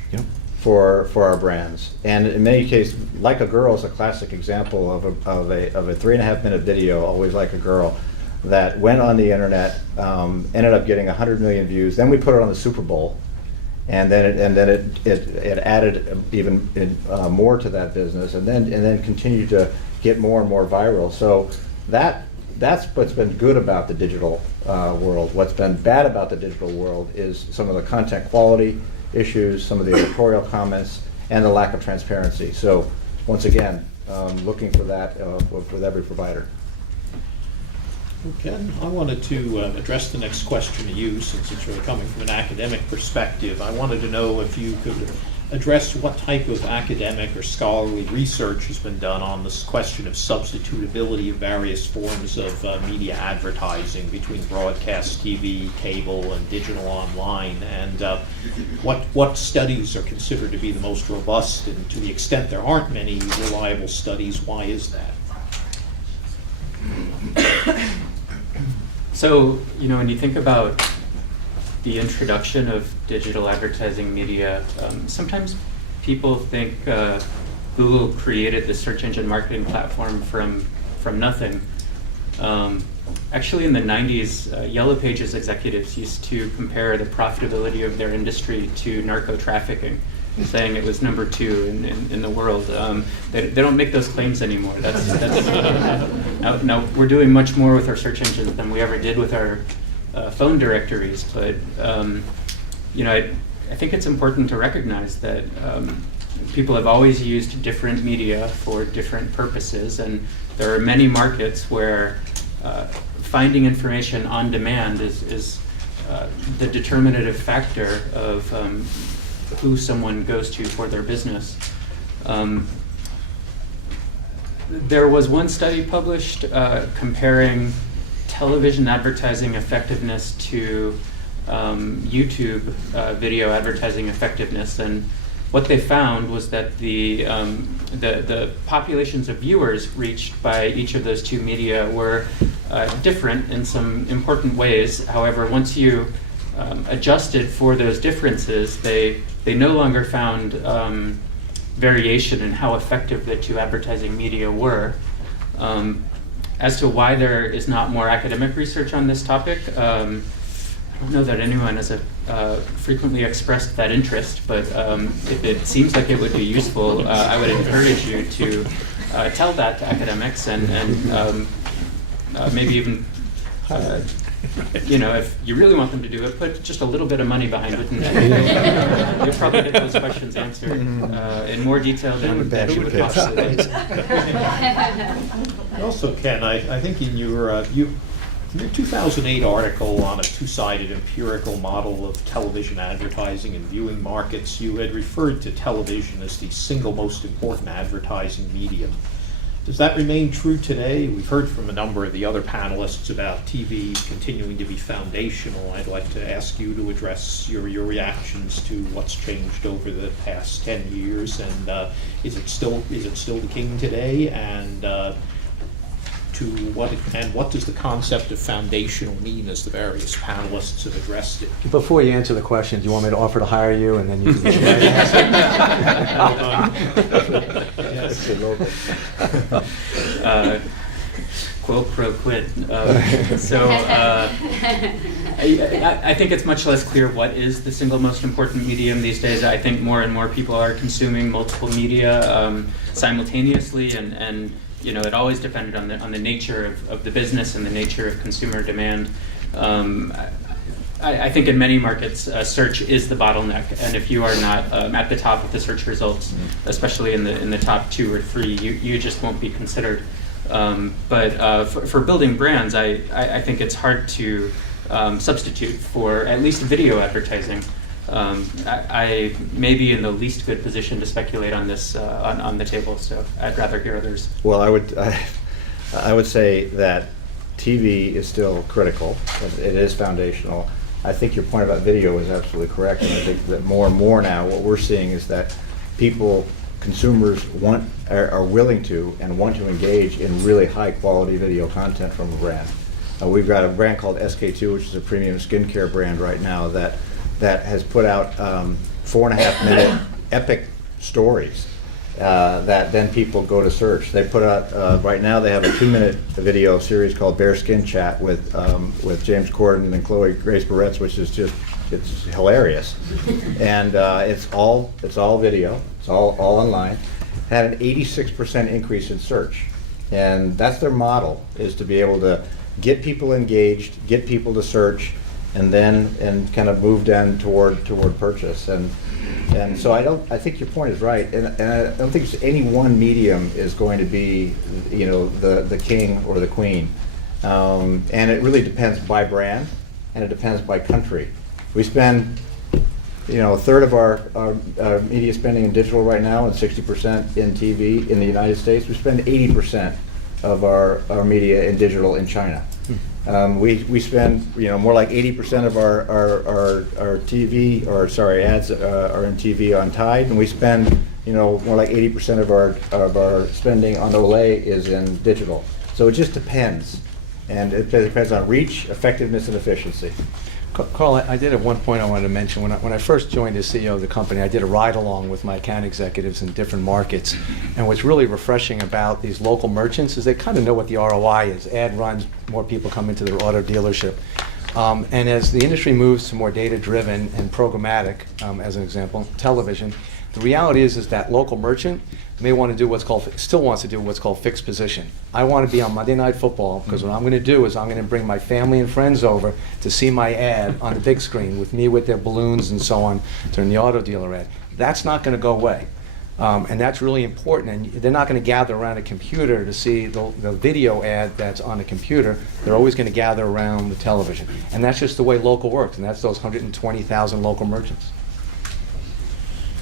for our brands. And in many cases, Like a Girl is a classic example of a 3.5 minute video, Always Like a Girl, that went on the internet, ended up getting 100 million views. Then we put it on the Super Bowl, and then it added even more to that business, and then continued to get more and more viral. So that's what's been good about the digital world. What's been bad about the digital world is some of the content quality issues, some of the editorial comments, and the lack of transparency. So once again, looking for that with every provider. Ken, I wanted to address the next question to you, since it's really coming from an academic perspective. I wanted to know if you could address what type of academic or scholarly research has been done on this question of substitutability of various forms of media advertising between broadcast TV, cable, and digital online, and what studies are considered to be the most robust, and to the extent there aren't many reliable studies, why is that? So, when you think about the introduction of digital advertising media, sometimes people think Google created the search engine marketing platform from nothing. Actually, in the 90s, Yellow Pages executives used to compare the profitability of their industry to narco trafficking, saying it was number 2 in the world. They don't make those claims anymore. Now we're doing much more with our search engines than we ever did with our phone directories. But I think it's important to recognize that people have always used different media for different purposes, and there are many markets where finding information on demand is the determinative factor of who someone goes to for their business. There was one study published comparing television advertising effectiveness to YouTube video advertising effectiveness, and what they found was that the populations of viewers reached by each of those two media were different in some important ways. However, once you adjusted for those differences, they no longer found variation in how effective the two advertising media were. As to why there is not more academic research on this topic, I don't know that anyone has frequently expressed that interest, but if it seems like it would be useful, I would encourage you to tell that to academics and maybe even, if you really want them to do it, put just a little bit of money behind it, and you'll probably get those questions answered in more detail than you would possibly. Also, Ken, I think in your 2008 article on a two-sided empirical model of television advertising and viewing markets, you had referred to television as the single most important advertising medium. Does that remain true today? We've heard from a number of the other panelists about TV continuing to be foundational. I'd like to ask you to address your reactions to what's changed over the past 10 years, and is it still the king today? And what does the concept of foundational mean, as the various panelists have addressed it? Before you answer the question, do you want me to offer to hire you, and then you can Quote pro quid. I think it's much less clear what is the single most important medium these days. I think more and more people are consuming multiple media simultaneously, and it always depended on the nature of the business and the nature of consumer demand. I think in many markets, search is the bottleneck, and if you are not at the top of the search results, especially in the top 2 or 3, you just won't be considered. But for building brands, I think it's hard to substitute for at least video advertising. I may be in the least good position to speculate on this on the table, so I'd rather hear others. Well, I would say that TV is still critical. It is foundational. I think your point about video is absolutely correct, and I think that more and more now what we're seeing is that consumers are willing to and want to engage in really high quality video content from a brand. We've got a brand called SK2, which is a premium skincare brand right now that has put out 4.5-minute epic stories that then people go to search. They put out right now they have a 2-minute video series called Bare Skin Chat with James Corden and Chloe Grace Moretz, which is it's hilarious, and it's all video. It's all online. Had an 86% increase in search, and that's their model, is to be able to get people engaged, get people to search, and kind of move down toward purchase. And so I think your point is right, and I don't think any one medium is going to be the king or the queen, and it really depends by brand, and it depends by country. We spend a third of our media spending in digital right now, and 60% in TV in the United States. We spend 80% of our media in digital in China. We spend more like 80% of our TV, or sorry, ads are in TV on Tide, and we spend more like 80% of our spending on Olay is in digital. So it just depends, and it depends on reach, effectiveness, and efficiency. Carl, I did at one point I wanted to mention, when I first joined as CEO of the company, I did a ride-along with my account executives in different markets. And what's really refreshing about these local merchants is they kind of know what the ROI is. Ad runs, more people come into their auto dealership. And as the industry moves to more data-driven and programmatic, as an example, television, the reality is that local merchant may want to do still wants to do what's called fixed position. I want to be on Monday Night Football because what I'm going to do is I'm going to bring my family and friends over to see my ad on the big screen with me with their balloons and so on during the auto dealer ad. That's not going to go away. And that's really important, and they're not going to gather around a computer to see the video ad that's on a computer. They're always going to gather around the television. And that's just the way local works, and that's those 120,000 local merchants.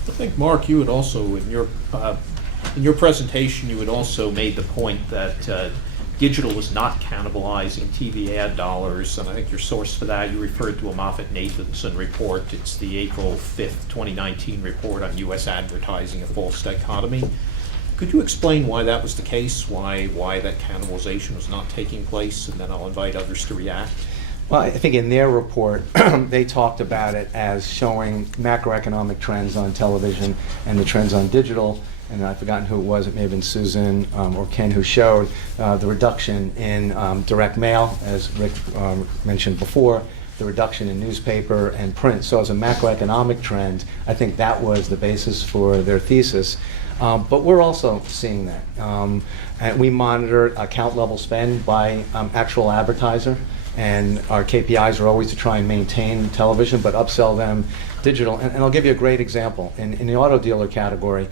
I think, Mark, you had also, in your presentation, you had also made the point that digital was not cannibalizing TV ad dollars, and I think your source for that, you referred to a Moffett-Nathanson report. It's the April 5th, 2019 report on U.S. advertising, a false dichotomy. Could you explain why that was the case, why that cannibalization was not taking place, and then I'll invite others to react. Well, I think in their report, they talked about it as showing macroeconomic trends on television and the trends on digital. And I've forgotten who it was. It may have been Susan or Ken who showed the reduction in direct mail, as Rick mentioned before, the reduction in newspaper and print. So as a macroeconomic trend, I think that was the basis for their thesis. But we're also seeing that. And we monitor account level spend by actual advertiser. And our KPIs are always to try and maintain television, but upsell them digital. And I'll give you a great example. In the auto dealer category,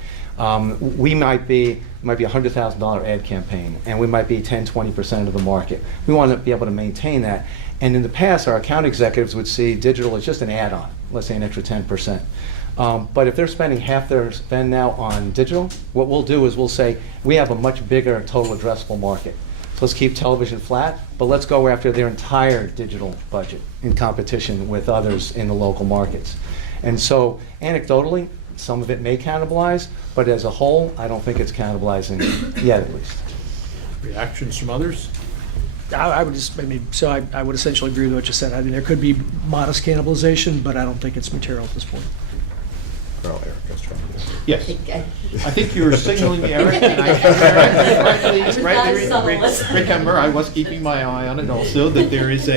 we might be a $100,000 ad campaign, and we might be 10-20% of the market. We want to be able to maintain that. And in the past, our account executives would see digital as just an add-on, let's say an extra 10%. But if they're spending half their spend now on digital, what we'll do is we'll say, we have a much bigger total addressable market. So let's keep television flat, but let's go after their entire digital budget in competition with others in the local markets. And so anecdotally, some of it may cannibalize, but as a whole, I don't think it's cannibalizing yet, at least. Reactions from others? I would just, I would essentially agree with what you said. I mean, there could be modest cannibalization, but I don't think it's material at this point. Carl, Eric, let's try this. Yes. I think you were signaling Eric, and I remember I was keeping my eye on it also, that there is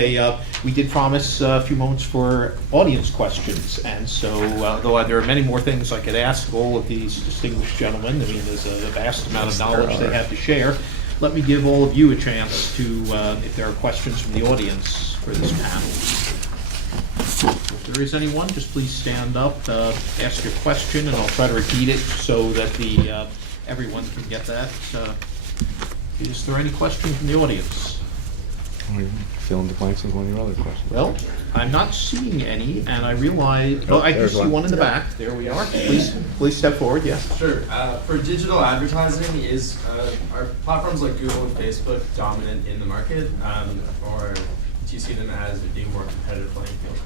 we did promise a few moments for audience questions, and so though there are many more things I could ask all of these distinguished gentlemen, I mean, there's a vast amount of knowledge they have to share. Let me give all of you a chance to, if there are questions from the audience for this panel. If there is anyone, just please stand up, ask your question, and I'll try to repeat it so that everyone can get that. Is there any questions from the audience? Fill in the blanks with one of your other questions. Well, I'm not seeing any, and I realize, I do see one in the back. There we are. Please step forward, yes. Sure. For digital advertising, are platforms like Google and Facebook dominant in the market, or do you see them as being more competitive playing field?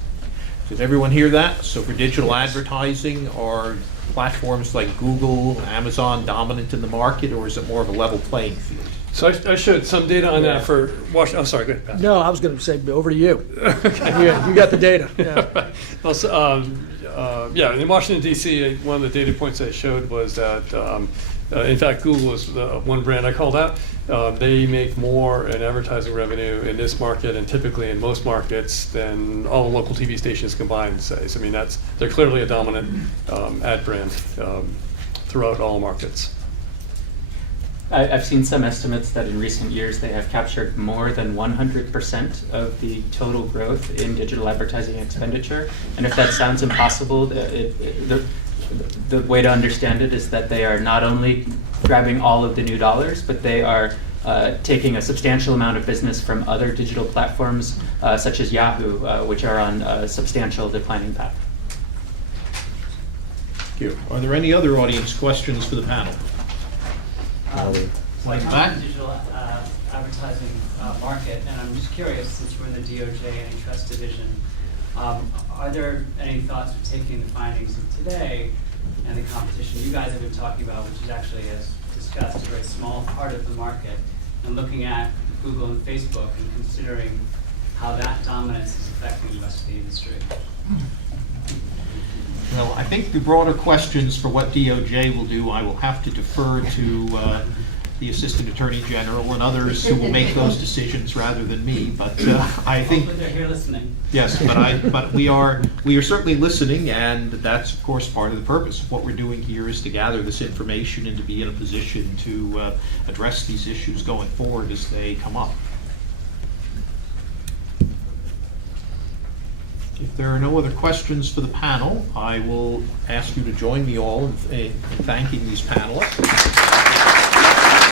Did everyone hear that? So for digital advertising, are platforms like Google, Amazon dominant in the market, or is it more of a level playing field? So I showed some data on that for Washington. Oh, sorry, go ahead, Pat. No, I was going to say, over to you. You got the data. Yeah. Also, in Washington, D.C., one of the data points I showed was that, in fact, Google is the one brand I called out. They make more in advertising revenue in this market and typically in most markets than all the local TV stations combined, say. So, I mean, they're clearly a dominant ad brand throughout all markets. I've seen some estimates that in recent years they have captured more than 100% of the total growth in digital advertising expenditure. And if that sounds impossible, the way to understand it is that they are not only grabbing all of the new dollars, but they are taking a substantial amount of business from other digital platforms, such as Yahoo, which are on a substantial declining path. Thank you. Are there any other audience questions for the panel? Like the digital advertising market, and I'm just curious, since we're in the DOJ antitrust division, are there any thoughts of taking the findings of today and the competition you guys have been talking about, which is actually, as discussed, a very small part of the market, and looking at Google and Facebook and considering how that dominance is affecting the rest of the industry? Well, I think the broader questions for what DOJ will do, I will have to defer to the Assistant Attorney General and others who will make those decisions rather than me. But I think hopefully they're here listening. Yes, but we are certainly listening, and that's of course part of the purpose. What we're doing here is to gather this information and to be in a position to address these issues going forward as they come up. If there are no other questions for the panel, I will ask you to join me all in thanking these panelists.